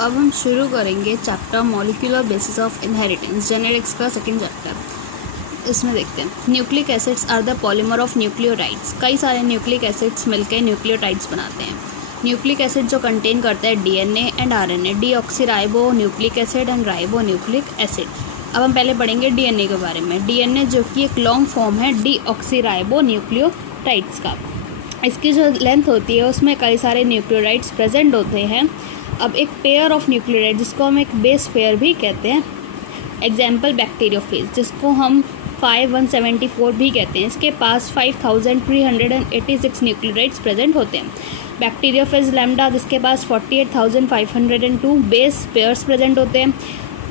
अब हम शुरू करेंगे chapter molecular basis of inheritance genetics का सेकंड चैप्टर। इसमें देखते हैं nucleic acids are the polymer of nucleotides. कई सारे न्यूक्लिक एसिड्स मिलकर न्यूक्लियोटाइड्स बनाते हैं। न्यूक्लिक एसिड जो कंटेन करता है DNA and RNA, deoxyribo nucleic acid and ribo nucleic acid. अब हम पहले पढ़ेंगे डीएनए के बारे में। डीएनए जो कि एक लॉन्ग फॉर्म है डीऑक्सीराइबो न्यूक्लियोटाइड्स का। इसकी जो लेंथ होती है उसमें कई सारे न्यूक्लियोटाइड्स प्रेजेंट होते हैं। अब एक पेयर ऑफ न्यूक्लियोटाइड जिसको हम एक बेस पेयर भी कहते हैं, एग्जाम्पल बैक्टीरियोफेज जिसको हम 5174 भी कहते हैं, इसके पास 5386 न्यूक्लियोटाइड्स प्रेजेंट होते हैं। बैक्टीरियोफेज लैम्डा जिसके पास 48,502 बेस पेयर्स प्रेजेंट होते हैं।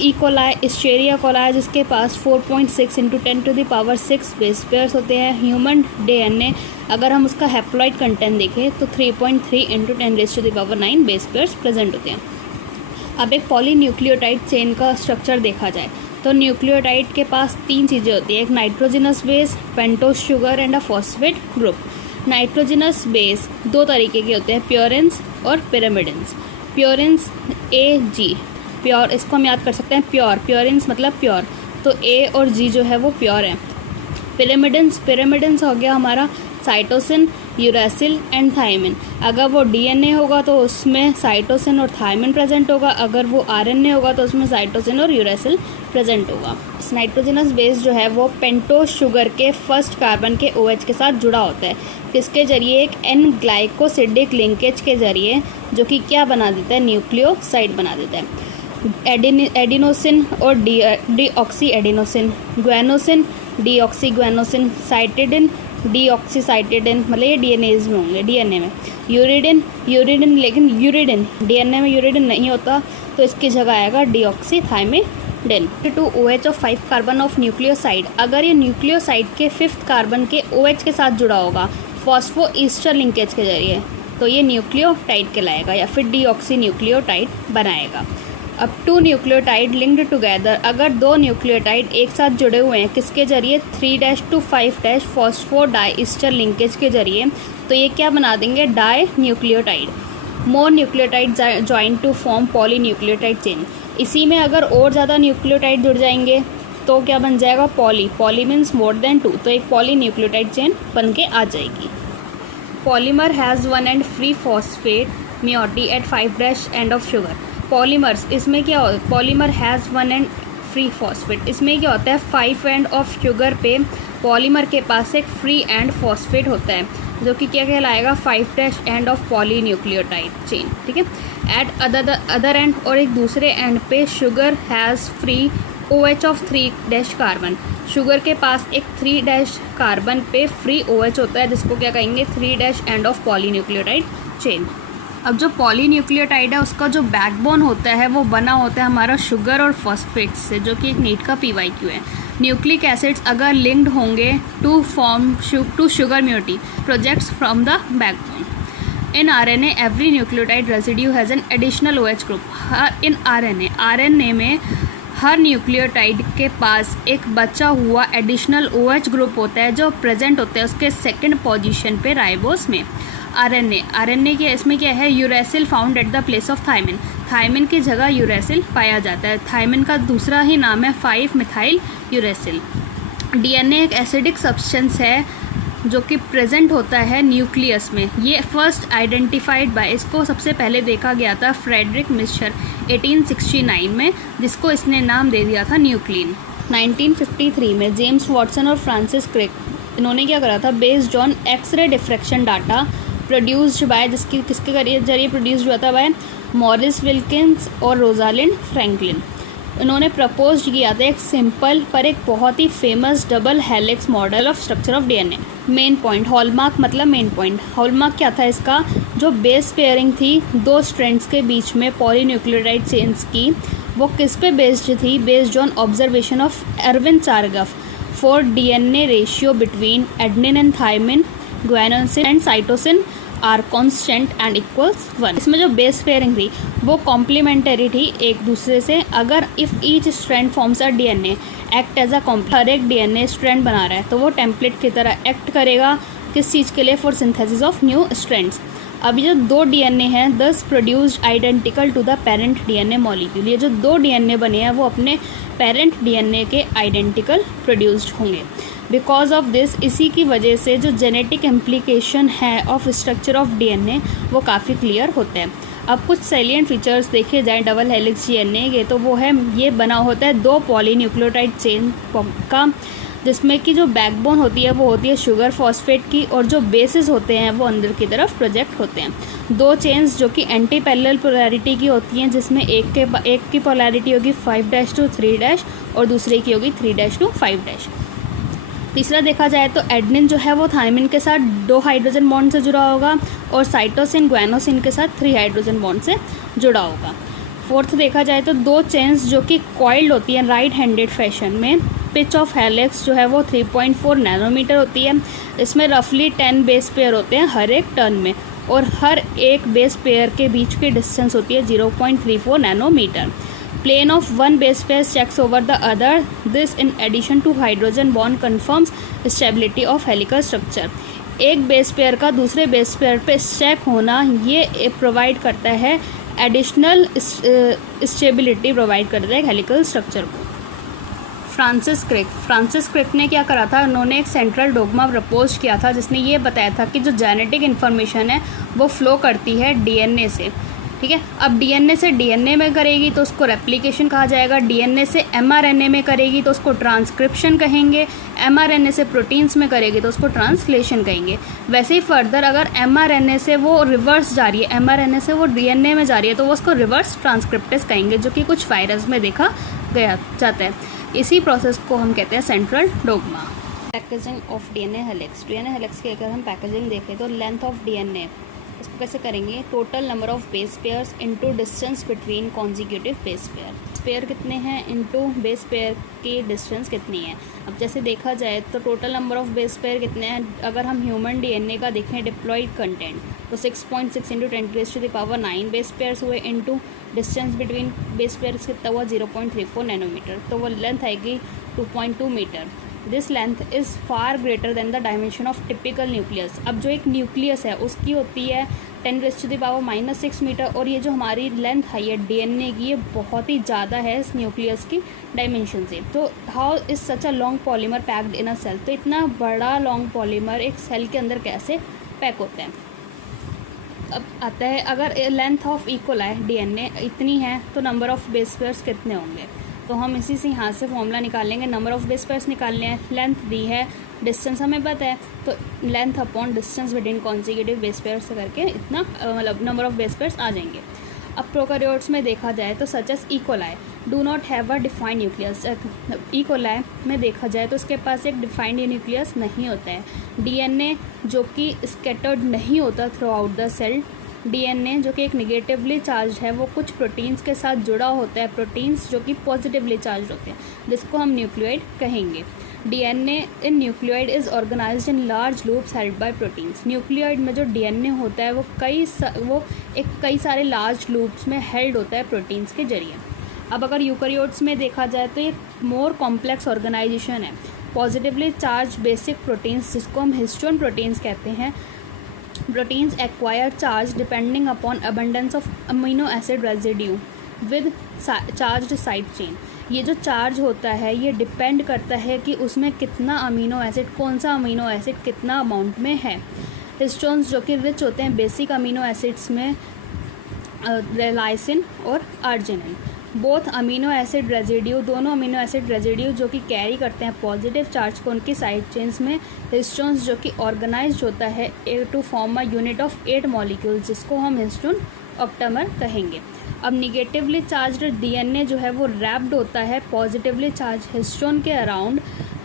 इकोलाई एस्चेरिया कोलाई जिसके पास 4.6 × 10⁶ बेस पेयर्स होते हैं। ह्यूमन डीएनए अगर हम उसका हैप्लॉइड कंटेंट देखें तो 3.3 × 10⁹ बेस पेयर्स प्रेजेंट होते हैं। अब एक पॉलीन्यूक्लियोटाइड चेन का स्ट्रक्चर देखा जाए तो न्यूक्लियोटाइड के पास तीन चीज़ें होती हैं, एक nitrogenous base, pentose sugar and a phosphate group. Nitrogenous base दो तरीके के होते हैं, प्योरेंस और पिरामिडेंस। प्योरेंस AG प्योर, इसको हम याद कर सकते हैं प्योर, प्योरेंस मतलब प्योर, तो A और G जो है वो प्योर है। पिरामिडेंस हो गया हमारा साइटोसिन, यूरेसिल एंड थायमिन। अगर वो डीएनए होगा तो उसमें साइटोसिन और थायमिन प्रेजेंट होगा, अगर वो आरएनए होगा तो उसमें साइटोसिन और यूरेसिल प्रेजेंट होगा। इस नाइट्रोजनस बेस जो है वो पेंटोस शुगर के फर्स्ट कार्बन के OH के साथ जुड़ा होता है, किसके जरिए एक N ग्लाइकोसिडिक लिंकेज के जरिए, जो कि क्या बना देता है, न्यूक्लियोसाइड बना देता है। एडिनोसिन और डीऑक्सी एडिनोसिन, ग्वेनोसिन डीऑक्सीग्वेनोसिन, साइटिडिन डीऑक्सीसाइटिडिन, मतलब ये डीएनएज में होंगे, डीएनए में। यूरिडिन लेकिन यूरिडिन डीएनए में यूरिडिन नहीं होता तो इसकी जगह आएगा डीऑक्सीथाइमिडिन। 2 OH और 5 कार्बन ऑफ न्यूक्लियोसाइड, अगर ये न्यूक्लियोसाइड के 5th कार्बन के OH के साथ जुड़ा होगा फॉस्फो ईस्टर लिंकेज के जरिए तो ये न्यूक्लियोटाइड कहलाएगा या फिर डीऑक्सी न्यूक्लियोटाइड बनाएगा। अब 2 न्यूक्लियोटाइड लिंक्ड टुगेदर, अगर दो न्यूक्लियोटाइड एक साथ जुड़े हुए हैं किसके जरिए, 3' to 5' फॉस्फोडाइस्टर लिंकेज के जरिए, तो ये क्या बना देंगे, di nucleotide. More nucleotide join to form polynucleotide chain. इसी में अगर और ज़्यादा न्यूक्लियोटाइड जुड़ जाएंगे तो क्या बन जाएगा, पॉली मीन्स मोर देन 2, तो एक पॉलीन्यूक्लियोटाइड चेन बन के आ जाएगी। Polymer has 1 end free phosphate moiety at 5' end of sugar. Polymers, इसमें क्या होता है, polymer has 1 end free phosphate, इसमें क्या होता है, 5 end ऑफ शुगर पे पॉलीमर के पास एक फ्री एंड फॉस्फेट होता है जो कि क्या कहलाएगा, 5' end ऑफ पॉलीन्यूक्लियोटाइड चेन, ठीक है। एट अदर एंड, और एक दूसरे एंड पे sugar has free OH of 3' carbon, sugar के पास एक 3' कार्बन पे फ्री OH होता है जिसको क्या कहेंगे, 3' end ऑफ पॉलीन्यूक्लियोटाइड चेन। अब जो पॉलीन्यूक्लियोटाइड है उसका जो बैकबोन होता है वो बना होता है हमारा शुगर और फॉस्फेट्स से, जो कि एक नीट का PYQ है। न्यूक्लिक एसिड्स अगर लिंक्ड होंगे to sugar moiety projects from the backbone. In RNA every nucleotide residue has an additional OH group. In RNA में हर न्यूक्लियोटाइड के पास एक बचा हुआ एडिशनल OH ग्रुप होता है जो प्रेजेंट होता है उसके सेकंड पोजीशन पे राइबोस में। आरएनए के इसमें क्या है, uracil found at the place of thymine, thymine की जगह यूरेसिल पाया जाता है। थायमिन का दूसरा ही नाम है 5-methyl यूरेसिल। डीएनए एक एसिडिक सब्सटेंस है जो कि प्रेजेंट होता है न्यूक्लियस में। ये फर्स्ट आइडेंटिफाइड बाय, इसको सबसे पहले देखा गया था फ्रेडरिक मिश्र 1869 में, जिसको इसने नाम दे दिया था न्यूक्लिन। 1953 में जेम्स वॉटसन और फ्रांसिस क्रिक, इन्होंने क्या करा था, based on X-ray diffraction data produced by, किसके जरिए प्रोड्यूस्ड हुआ था, बाय मॉरिस विल्किंस और रोजालिंड फ्रैंकलिन। इन्होंने प्रपोज किया था एक सिंपल पर एक बहुत ही famous double helix model of structure of DNA. Main point, hallmark मतलब मेन पॉइंट, हॉलमार्क क्या था इसका, जो बेस पेयरिंग थी दो स्ट्रैंड्स के बीच में पॉलीन्यूक्लियोटाइड चेन्स की, वो किस पे बेस्ड थी, based on observation of Erwin Chargaff for DNA ratio between adenine and thymine, guanosine and cytosine are constant and equals 1। इसमें जो बेस पेयरिंग थी वो कॉम्प्लीमेंटरी थी एक दूसरे से। अगर if each strand forms a DNA act as a complement, हर एक डीएनए स्ट्रैंड बना रहा है तो वो टेम्पलेट की तरह एक्ट करेगा, किस चीज़ के लिए, for synthesis of new strands. अब ये जो 2 डीएनए हैं thus produced identical to the parent DNA molecule, ये जो 2 डीएनए बने हैं वो अपने पेरेंट डीएनए के आइडेंटिकल प्रोड्यूस्ड होंगे। बिकॉज ऑफ दिस, इसी की वजह से जो जेनेटिक इम्प्लीकेशन है ऑफ स्ट्रक्चर ऑफ डीएनए वो काफ़ी क्लियर होता है। अब कुछ सैलिएंट फीचर्स देखे जाएँ डबल हेलिक्स डीएनए के, तो वो है ये बना होता है 2 पॉलीन्यूक्लियोटाइड चेन का, जिसमें कि जो बैकबोन होती है वो होती है शुगर फॉस्फेट की, और जो बेसिस होते हैं वो अंदर की तरफ प्रोजेक्ट होते हैं। 2 चेन्स जो कि एंटी पैरेलल पोलैरिटी की होती हैं, जिसमें एक की पोलैरिटी होगी 5' to 3' और दूसरे की होगी 3' to 5'। तीसरा देखा जाए तो एडेनिन जो है वो थायमिन के साथ 2 हाइड्रोजन बॉन्ड से जुड़ा होगा और साइटोसिन ग्वानोसिन के साथ 3 हाइड्रोजन बॉन्ड से जुड़ा होगा। फोर्थ देखा जाए तो 2 चेन्स जो कि कॉइल्ड होती हैं राइट हैंडेड फैशन में, पिच ऑफ हेलिक्स जो है वो 3.4 नैनोमीटर होती है। इसमें रफली 10 बेस पेयर होते हैं हर एक टर्न में, और हर एक बेस पेयर के बीच की डिस्टेंस होती है 0.34 nanometre. Plane of one base pair checks over the other, this in addition to hydrogen bond confirms stability of helical structure. एक बेस पेयर का दूसरे बेस पेयर पे स्टैक होना ये प्रोवाइड करता है एडिशनल स्टेबिलिटी प्रोवाइड करता है हेलिकल स्ट्रक्चर को। फ्रांसिस क्रिक ने क्या करा था, उन्होंने एक सेंट्रल डोगमा प्रपोज किया था जिसने ये बताया था कि जो जेनेटिक इन्फॉर्मेशन है वो फ्लो करती है डीएनए से। ठीक है, अब डीएनए से डीएनए में करेगी तो उसको रेप्लिकेशन कहा जाएगा, डीएनए से एमआरएनए में करेगी तो उसको ट्रांसक्रिप्शन कहेंगे, एमआरएनए से प्रोटीन्स में करेगी तो उसको ट्रांसलेशन कहेंगे। वैसे ही फर्दर अगर एमआरएनए से वो रिवर्स जा रही है, एमआरएनए से वो डीएनए में जा रही है तो वो उसको रिवर्स ट्रांसक्रिप्टेस कहेंगे, जो कि कुछ वायरस में देखा गया जाता है। इसी प्रोसेस को हम कहते हैं central dogma. Packaging of DNA helix. DNA helix की अगर हम पैकेजिंग देखें तो लेंथ ऑफ डीएनए इसको कैसे करेंगे, total number of base pairs into distance between consecutive base pair कितने हैं इनटू बेस पेयर की डिस्टेंस कितनी है। अब जैसे देखा जाए तो total number of base pair कितने हैं, अगर हम ह्यूमन डीएनए का देखें डिप्लॉयड कंटेंट तो 6.6 × 10⁻⁹ बेस पेयर्स हुए, into distance between base pairs कितना हुआ 0.34 नैनोमीटर, तो वो लेंथ आएगी 2.2 metre. This length is far greater than the dimension of typical nucleus. अब जो एक न्यूक्लियस है उसकी होती है 10⁻⁻⁻6 मीटर, और ये जो हमारी लेंथ है ये डीएनए की ये बहुत ही ज़्यादा है इस न्यूक्लियस की डायमेंशन से। तो how is such a long polymer packed in a cell, तो इतना बड़ा लॉन्ग पॉलीमर एक सेल के अंदर कैसे पैक होता है। अब आता है अगर लेंथ ऑफ इक्वल डीएनए इतनी है तो नंबर ऑफ बेस पेयर्स कितने होंगे, तो हम इसी से यहाँ से फॉर्मूला निकाल लेंगे। नंबर ऑफ बेस पेयर्स निकालने हैं, लेंथ दी है, डिस्टेंस हमें पता है, तो length upon distance between consecutive base pairs से करके इतना मतलब नंबर ऑफ बेस पेयर्स आ जाएंगे। अब प्रोकैरियोट्स में देखा जाए तो such as E coli do not have a defined nucleus. E coli में देखा जाए तो उसके पास एक डिफाइंड न्यूक्लियस नहीं होता है। डीएनए जो कि स्कैटर्ड नहीं होता throughout the cell, DNA जो कि एक निगेटिवली चार्ज है वो कुछ प्रोटीन्स के साथ जुड़ा होता है, प्रोटीन्स जो कि पॉजिटिवली चार्ज होते हैं जिसको हम न्यूक्लियोइड कहेंगे। DNA in nucleoid is organised in large loops held by proteins. Nucleoid में जो डीएनए होता है वो कई सारे लार्ज लूप्स में हेल्ड होता है प्रोटीन्स के जरिए। अब अगर यूकैरियोट्स में देखा जाए तो ये मोर कॉम्प्लेक्स ऑर्गेनाइजेशन है। पॉजिटिवली चार्ज बेसिक प्रोटीन्स जिसको हम हिस्टोन प्रोटीन्स कहते हैं, proteins acquire charge depending upon abundance of amino acid residue with charged side chain। ये जो चार्ज होता है ये डिपेंड करता है कि उसमें कितना अमीनो एसिड, कौन सा अमीनो एसिड कितना अमाउंट में है। हिस्टोन्स जो कि रिच होते हैं बेसिक अमीनो एसिड्स में, लाइसिन और arginine. Both amino acid residue, दोनों अमीनो एसिड रेजिड्यू जो कि कैरी करते हैं पॉजिटिव चार्ज को उनकी साइड चेन्स में, हिस्टोन्स जो कि ऑर्गेनाइज्ड होता है to form a unit of 8 molecules जिसको हम हिस्टोन ऑक्टामर कहेंगे। अब निगेटिवली चार्ज्ड डीएनए जो है वो रैप्ड होता है पॉजिटिवली चार्ज हिस्टोन के अराउंड,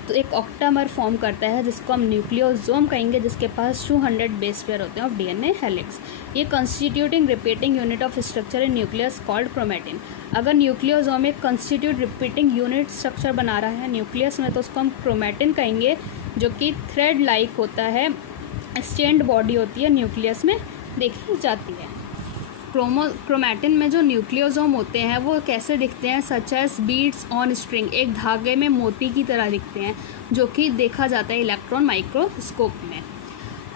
तो एक ऑक्टामर फॉर्म करता है जिसको हम न्यूक्लियोसोम कहेंगे, जिसके पास 200 बेस पेयर होते हैं ऑफ डीएनए हेलिक्स। ये constituting repeating unit of structure in nucleus called chromatin. अगर न्यूक्लियोसोम एक कंस्टिट्यूट रिपीटिंग यूनिट स्ट्रक्चर बना रहा है न्यूक्लियस में तो उसको हम क्रोमेटिन कहेंगे, जो कि थ्रेड लाइक होता है, स्टेन्ड बॉडी होती है न्यूक्लियस में देखी जाती है। क्रोमेटिन में जो न्यूक्लियोसोम होते हैं वो कैसे दिखते हैं, such as beads on string, एक धागे में मोती की तरह दिखते हैं, जो कि देखा जाता है इलेक्ट्रॉन माइक्रोस्कोप में।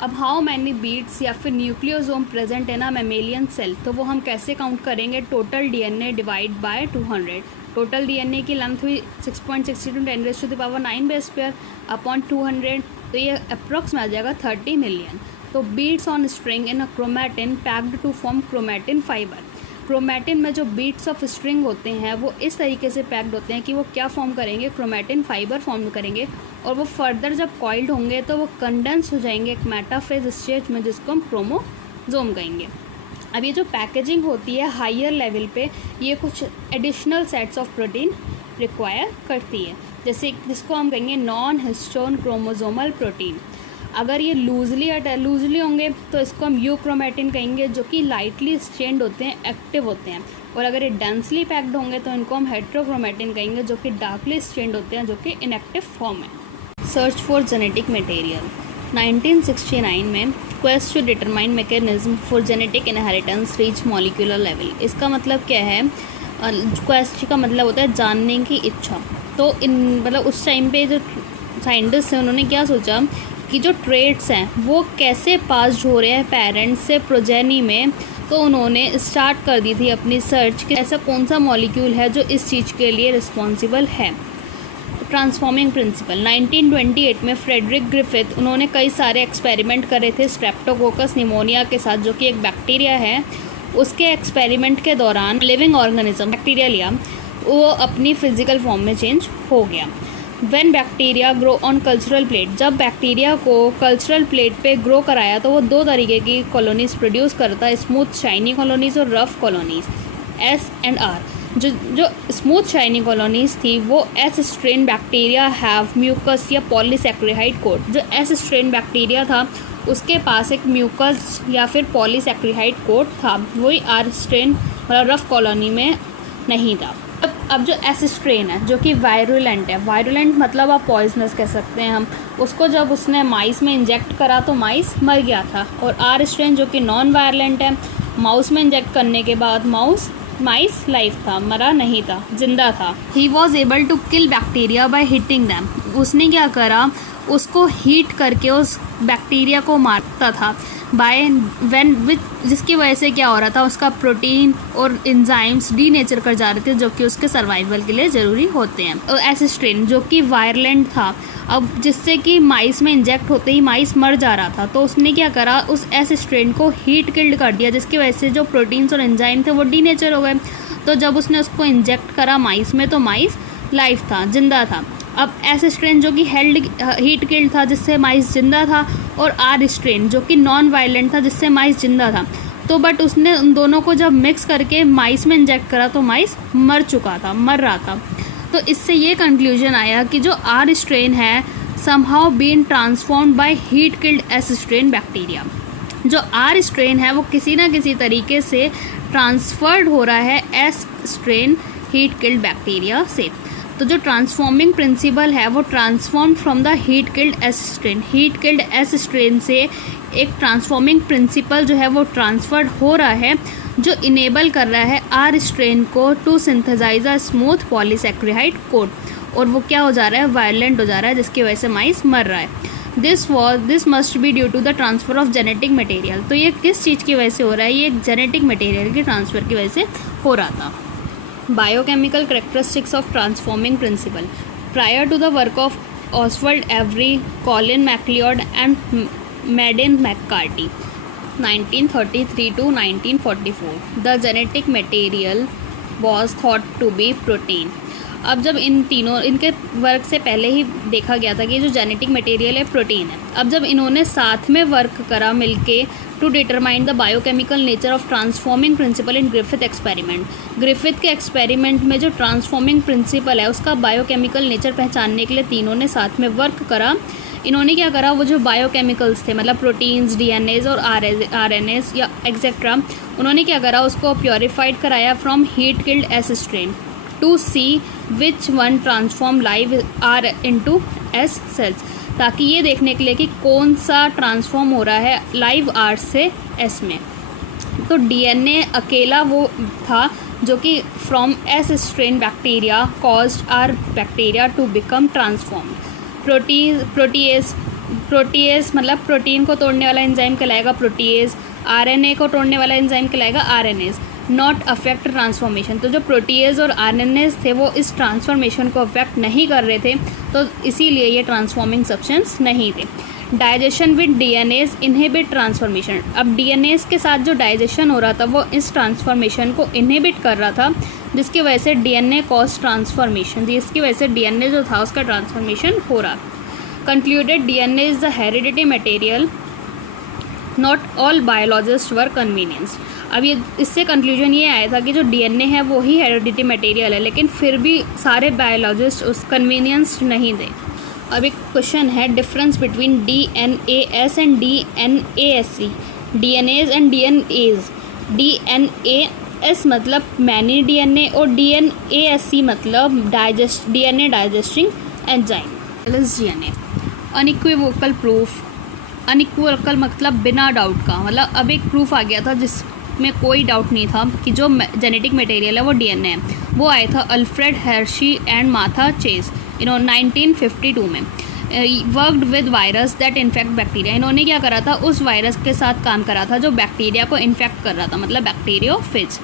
अब हाउ मैनी बीट्स या फिर nucleosome present in a mammalian cell, तो वो हम कैसे काउंट करेंगे, total DNA divide by 200। Total DNA की लेंथ हुई 6.62 10⁻⁹ बेस पेयर अपॉन 200, तो ये अप्रॉक्स में आ जाएगा 30 मिलियन। तो beads on string in a chromatin packed to form chromatin fibre. Chromatin में जो बीट्स ऑफ स्ट्रिंग होते हैं वो इस तरीके से पैक्ड होते हैं कि वो क्या फॉर्म करेंगे, क्रोमैटिन फाइबर फॉर्म करेंगे, और वो फर्दर जब कॉइल्ड होंगे तो वो कंडेंस हो जाएंगे एक मेटाफेज स्टेज में, जिसको हम क्रोमोसोम कहेंगे। अब ये जो पैकेजिंग होती है हायर लेवल पे, ये कुछ additional sets of protein require करती है, जैसे जिसको हम कहेंगे नॉन हिस्टोन क्रोमोसोमल प्रोटीन। अगर ये लूजली होंगे तो इसको हम यूक्रोमैटिन कहेंगे, जो कि लाइटली स्ट्रेंड होते हैं, एक्टिव होते हैं। और अगर ये डेंसली पैक्ड होंगे तो इनको हम हेट्रोक्रोमैटिन कहेंगे, जो कि डार्कली स्ट्रेंड होते हैं, जो कि इनएक्टिव फॉर्म है। Search for genetic material. 1969 में quest to determine mechanism for genetic inheritance reach molecular level. इसका मतलब क्या है, क्वेस्ट का मतलब होता है जानने की इच्छा। तो मतलब उस टाइम पे जो साइंटिस्ट हैं उन्होंने क्या सोचा कि जो ट्रेड्स हैं वो कैसे पास हो रहे हैं पेरेंट्स से प्रोजेनी में, तो उन्होंने स्टार्ट कर दी थी अपनी सर्च कि ऐसा कौन सा मॉलिक्यूल है जो इस चीज़ के लिए रिस्पॉन्सिबल है। ट्रांसफॉर्मिंग प्रिंसिपल 1928 में फ्रेडरिक ग्रिफिथ, उन्होंने कई सारे एक्सपेरिमेंट करे थे स्ट्रेप्टोकोकस निमोनिया के साथ, जो कि एक बैक्टीरिया है। उसके एक्सपेरिमेंट के दौरान लिविंग ऑर्गेनिज्म बैक्टीरिया लिया, वो अपनी फिजिकल फॉर्म में चेंज हो गया। When bacteria grow on cultural plate, जब बैक्टीरिया को कल्चरल प्लेट पे ग्रो कराया तो वो दो तरीके की कॉलोनीज प्रोड्यूस करता है, स्मूथ शाइनी कॉलोनीज और rough colonies, S and R. जो स्मूथ शाइनी कॉलोनीज थी वो S strain bacteria have mucus या पॉलीसैक्रिहाइड कोट। जो एस स्ट्रेन बैक्टीरिया था उसके पास एक म्यूकस या फिर पॉलीसैक्रिहाइड कोट था, वही आर स्ट्रेन मतलब रफ कॉलोनी में नहीं था। अब जो एस स्ट्रेन है जो कि वायरुलेंट है, वायरुलेंट मतलब आप पॉइजनस कह सकते हैं हम उसको, जब उसने माइस में इंजेक्ट करा तो माइस मर गया था। और आर स्ट्रेन जो कि नॉन वायरुलेंट है, माउस में इंजेक्ट करने के बाद माइस लाइव था, मरा नहीं था, जिंदा था। He was able to kill bacteria by heating them. उसने क्या करा, उसको हीट करके उस बैक्टीरिया को मारता था जिसकी वजह से क्या हो रहा था, उसका प्रोटीन और एंजाइम्स डीनेचर कर जा रहे थे, जो कि उसके सर्वाइवल के लिए ज़रूरी होते हैं। एस स्ट्रेन जो कि वायलेंट था, अब जिससे कि माइस में इंजेक्ट होते ही माइस मर जा रहा था, तो उसने क्या करा, उस एस स्ट्रेन को हीट किल्ड कर दिया, जिसकी वजह से जो प्रोटीन्स और एंजाइम थे वो डीनेचर हो गए। तो जब उसने उसको इंजेक्ट करा माइस में तो माइस लाइव था, जिंदा था। अब एस स्ट्रेन जो कि हीट किल्ड था जिससे माइस जिंदा था, और आर स्ट्रेन जो कि नॉन वायलेंट था जिससे माइस जिंदा था। तो बट उसने उन दोनों को जब मिक्स करके माइस में इंजेक्ट करा तो माइस मर रहा था। तो इससे ये कंक्लूजन आया कि जो आर स्ट्रेन है somehow been transformed by heat killed S strain bacteria. जो आर स्ट्रेन है वो किसी ना किसी तरीके से ट्रांसफर्ड हो रहा है S strain heat killed bacteria से। तो जो ट्रांसफॉर्मिंग प्रिंसिपल है वो transform from the heat killed S strain, heat killed S strain से एक ट्रांसफॉर्मिंग प्रिंसिपल जो है वो ट्रांसफर्ड हो रहा है, जो इनेबल कर रहा है आर स्ट्रेन को to synthesise a smooth polysaccharide coat, और वो क्या हो जा रहा है, वायलेंट हो जा रहा है, जिसकी वजह से माइस मर रहा है। This must be due to the transfer of genetic material. तो ये किस चीज़ की वजह से हो रहा है, ये जेनेटिक मटेरियल के ट्रांसफ़र की वजह से हो रहा था। Biochemical characteristics of transforming principle. Prior to the work of Oswald Avery, Colin MacLeod and Maclyn McCarty 1933 to 1944, the genetic material was thought to be protein. अब जब इनके वर्क से पहले ही देखा गया था कि ये जो जेनेटिक मटेरियल है प्रोटीन है। अब जब इन्होंने साथ में वर्क करा मिलके to determine the biochemical nature of transforming principle in Griffith experiment, Griffith के एक्सपेरिमेंट में जो ट्रांसफॉर्मिंग प्रिंसिपल है उसका बायोकेमिकल नेचर पहचानने के लिए तीनों ने साथ में वर्क करा। इन्होंने क्या करा, वो जो बायोकेमिकल्स थे मतलब प्रोटीन्स, डीएनएज और आरएनएस या एक्सेट्रा, उन्होंने क्या करा, उसको प्योरीफाइड कराया from heat killed S strain to see which one transform live R into S cells, ताकि ये देखने के लिए कि कौन सा ट्रांसफॉर्म हो रहा है लाइव आर से एस में। तो डीएनए अकेला वो था जो कि from S strain bacteria caused R bacteria to become transform. Protease protease मतलब प्रोटीन को तोड़ने वाला एंजाइम कहलाएगा प्रोटीएज, आरएनए को तोड़ने वाला एंजाइम कहलाएगा आरएनएज। नॉट अफेक्ट ट्रांसफॉर्मेशन, तो जो प्रोटीएज और आरएनएज थे वो इस ट्रांसफॉर्मेशन को अफेक्ट नहीं कर रहे थे, तो इसीलिए ये ट्रांसफॉर्मिंग सब्सटेंस नहीं थे। Digestion with DNAs inhibit transformation, अब डीएनएज के साथ जो डाइजेशन हो रहा था वो इस ट्रांसफॉर्मेशन को इनहिबिट कर रहा था, जिसकी वजह से डीएनए कॉज ट्रांसफॉर्मेशन, जिसकी वजह से डीएनए जो था उसका ट्रांसफॉर्मेशन हो रहा। Concluded DNA is the heredity material, not all biologist were convenience. अब ये इससे कंक्लूजन ये आया था कि जो डीएनए है वो ही हेरिडिटी मटेरियल है, लेकिन फिर भी सारे बायोलॉजिस्ट उस कन्वीनियंस नहीं थे। अब एक क्वेश्चन है, difference between DNAs and DNases, DNase and DNase. DNAs मतलब मैनी डीएनए और डीएनएएससी मतलब DNA digesting enzyme DNA. Unequivocal proof, unequivocal मतलब बिना डाउट का, मतलब अब एक प्रूफ आ गया था जिसमें कोई डाउट नहीं था कि जो जेनेटिक मटेरियल है वो डीएनए है। वो आया था Alfred Hershey and Martha Chase 1952 में। Worked with virus that infect bacteria, इन्होंने क्या करा था, उस वायरस के साथ काम करा था जो बैक्टीरिया को इन्फेक्ट कर रहा था, मतलब bacteriophage.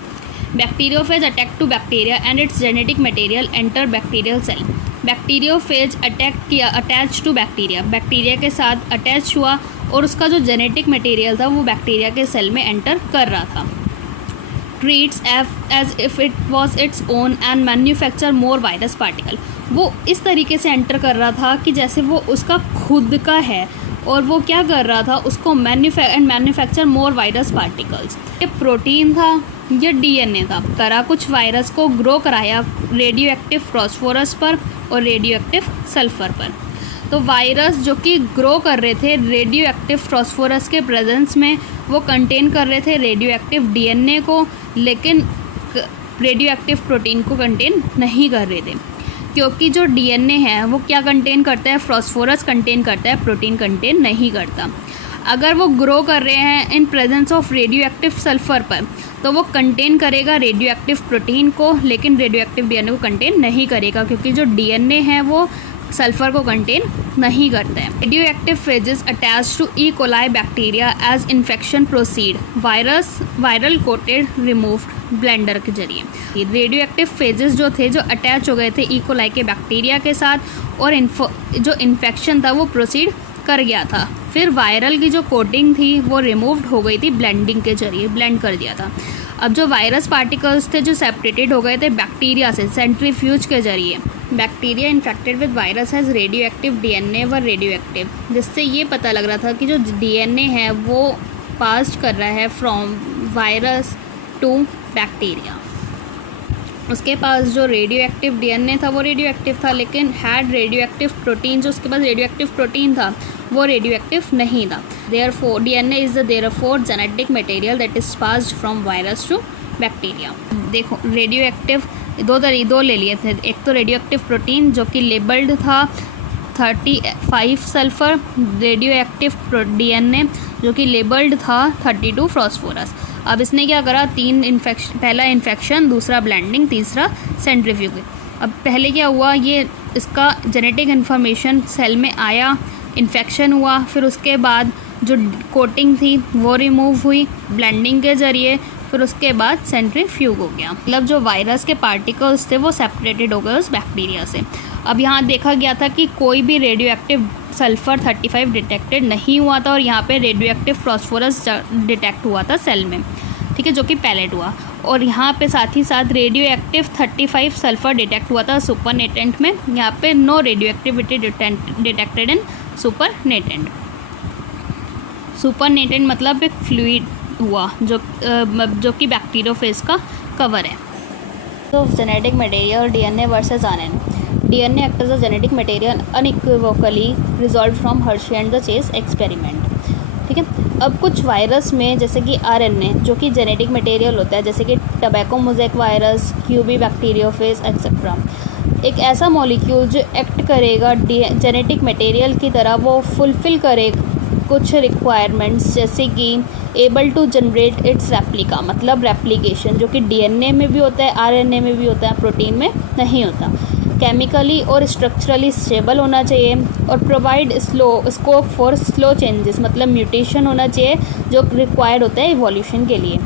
Bacteriophage attack to bacteria and its genetic material enter bacterial cell. Bacteriophage attack किया, अटैच टू बैक्टीरिया, बैक्टीरिया के साथ अटैच हुआ और उसका जो जेनेटिक मटेरियल था वो बैक्टीरिया के सेल में एंटर कर रहा था। Treats as if it was its own and manufacture more virus particle, वो इस तरीके से एंटर कर रहा था कि जैसे वो उसका खुद का है, और वो क्या कर रहा था, उसको मैन्युफैक्चर मोर वायरस पार्टिकल्स। ये प्रोटीन था, ये डीएनए था, करा कुछ वायरस को ग्रो कराया रेडियो एक्टिव फॉस्फोरस पर और रेडियो एक्टिव सल्फर पर। तो वायरस जो कि ग्रो कर रहे थे रेडियो एक्टिव फॉस्फोरस के प्रेजेंस में, वो कंटेन कर रहे थे रेडियो एक्टिव डीएनए को, लेकिन रेडियो एक्टिव प्रोटीन को कंटेन नहीं कर रहे थे, क्योंकि जो डीएनए है वो क्या कंटेन करता है, फॉस्फोरस कंटेन करता है, प्रोटीन कंटेन नहीं करता। अगर वो ग्रो कर रहे हैं in presence of radio active sulphur पर, तो वो कंटेन करेगा रेडियो एक्टिव प्रोटीन को, लेकिन रेडियो एक्टिव डीएनए को कंटेन नहीं करेगा, क्योंकि जो डीएनए है वो सल्फर को कंटेन नहीं करता है। Radioactive phages attach to E coli bacteria as infection proceed, viral coated removed blender के जरिए। रेडियो एक्टिव फेजेस जो थे, जो अटैच हो गए थे ई कोलाई के बैक्टीरिया के साथ, और जो इन्फेक्शन था वो प्रोसीड कर गया था। फिर वायरल की जो कोटिंग थी वो रिमूव्ड हो गई थी ब्लेंडिंग के जरिए, ब्लेंड कर दिया था। अब जो वायरस पार्टिकल्स थे जो सेपरेटेड हो गए थे बैक्टीरिया से सेंट्रीफ्यूज के जरिए। Bacteria infected with virus has radio active DNA व रेडियो एक्टिव, जिससे ये पता लग रहा था कि जो डीएनए है वो पास कर रहा है फ्रॉम वायरस टू बैक्टीरिया। उसके पास जो रेडियो एक्टिव डीएनए था वो रेडियो एक्टिव था, लेकिन हैड रेडियो एक्टिव प्रोटीन, जो उसके पास रेडियो एक्टिव प्रोटीन था वो रेडियो एक्टिव नहीं था। Therefore DNA is the therefore genetic material that is passed from virus to bacteria. देखो रेडियो एक्टिव दो ले लिए थे, एक तो रेडियो एक्टिव प्रोटीन जो कि लेबल्ड था 35 सल्फर, रेडियो एक्टिव डीएनए जो कि लेबल्ड था 32 फॉस्फोरस। अब इसने क्या करा, पहला इन्फेक्शन, दूसरा ब्लेंडिंग, तीसरा सेंट्रीफ्यूज। अब पहले क्या हुआ, ये इसका जेनेटिक इन्फॉर्मेशन सेल में आया, इन्फेक्शन हुआ, फिर उसके बाद जो कोटिंग थी वो रिमूव हुई ब्लेंडिंग के ज़रिए, फिर उसके बाद सेंट्रीफ्यूज हो गया, मतलब जो वायरस के पार्टिकल्स थे वो सेपरेटेड हो गए उस बैक्टीरिया से। अब यहाँ देखा गया था कि कोई भी रेडियो एक्टिव सल्फ़र 35 डिटेक्टेड नहीं हुआ था, और यहाँ पे रेडियो एक्टिव फॉस्फोरस डिटेक्ट हुआ था सेल में, ठीक है, जो कि पैलेट हुआ। और यहाँ पे साथ ही साथ रेडियो एक्टिव 35 सल्फ़र डिटेक्ट हुआ था सुपरनेटेंट में, यहाँ पे no radioactivity detected in supernatant. Supernatant मतलब एक फ्लूइड हुआ जो कि बैक्टीरियोफेज का कवर है। तो genetic material DNA versus RNA. DNA act as a genetic material unequivocally resolve from Hershey and the Chase experiment, ठीक है। अब कुछ वायरस में जैसे कि आरएनए जो कि जेनेटिक मटेरियल होता है, जैसे कि tobacco mosaic virus, Q B bacteriophage etcetera, एक ऐसा मॉलिक्यूल जो एक्ट करेगा जेनेटिक मटेरियल की तरह, वो फुलफ़िल करे कुछ रिक्वायरमेंट्स, जैसे कि able to generate its replica, मतलब रेप्लिकेशन, जो कि डीएनए में भी होता है, आरएनए में भी होता है, प्रोटीन में नहीं होता। केमिकली और स्ट्रक्चरली स्टेबल होना चाहिए और provide scope for slow changes, मतलब म्यूटेशन होना चाहिए जो रिक्वायर्ड होता है इवोल्यूशन के लिए।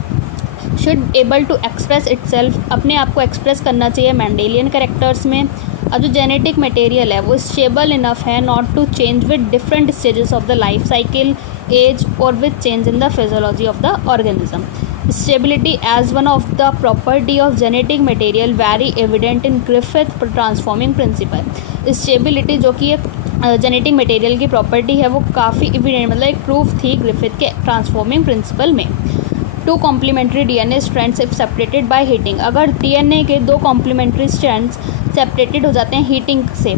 Should able to express itself, अपने आप को एक्सप्रेस करना चाहिए मेंडेलियन कैरेक्टर्स में। अब जो जेनेटिक मटेरियल है वो स्टेबल इनफ है not to change with different stages of the life cycle, age और with change in the physiology of the organism. Stability as one of the property of genetic material very evident in Griffith transforming principle। Stability जो कि एक genetic material की property है वो काफ़ी evident, मतलब एक प्रूफ थी ग्रिफिथ के ट्रांसफॉर्मिंग प्रिंसिपल में। Two complementary DNA strands if separated by heating, अगर डीएनए के दो कॉम्प्लीमेंट्री स्ट्रैंड्स सेपरेटेड हो जाते हैं हीटिंग से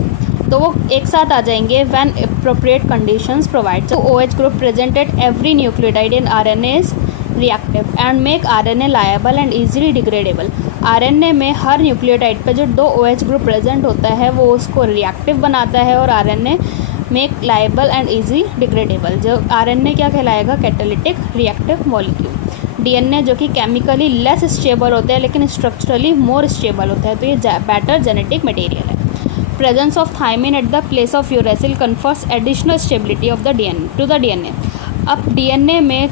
तो वो एक साथ आ जाएंगे व्हेन अप्रोप्रिएट कंडीशंस प्रोवाइड। तो OH group present at every nucleotide in RNA is reactive and make RNA liable and easily degradable. RNA में हर न्यूक्लियोटाइड पे जो 2 OH ग्रुप प्रेजेंट होता है वो उसको रिएक्टिव बनाता है और RNA make liable and easy degradable. जो RNA क्या कहलाएगा? Catalytic reactive molecule. DNA जो कि केमिकली लेस स्टेबल होता है लेकिन स्ट्रक्चरली मोर स्टेबल होता है, तो ये बेटर जेनेटिक मटेरियल है। Presence of thymine at the place of uracil confers additional stability of the DNA to the DNA। अब DNA में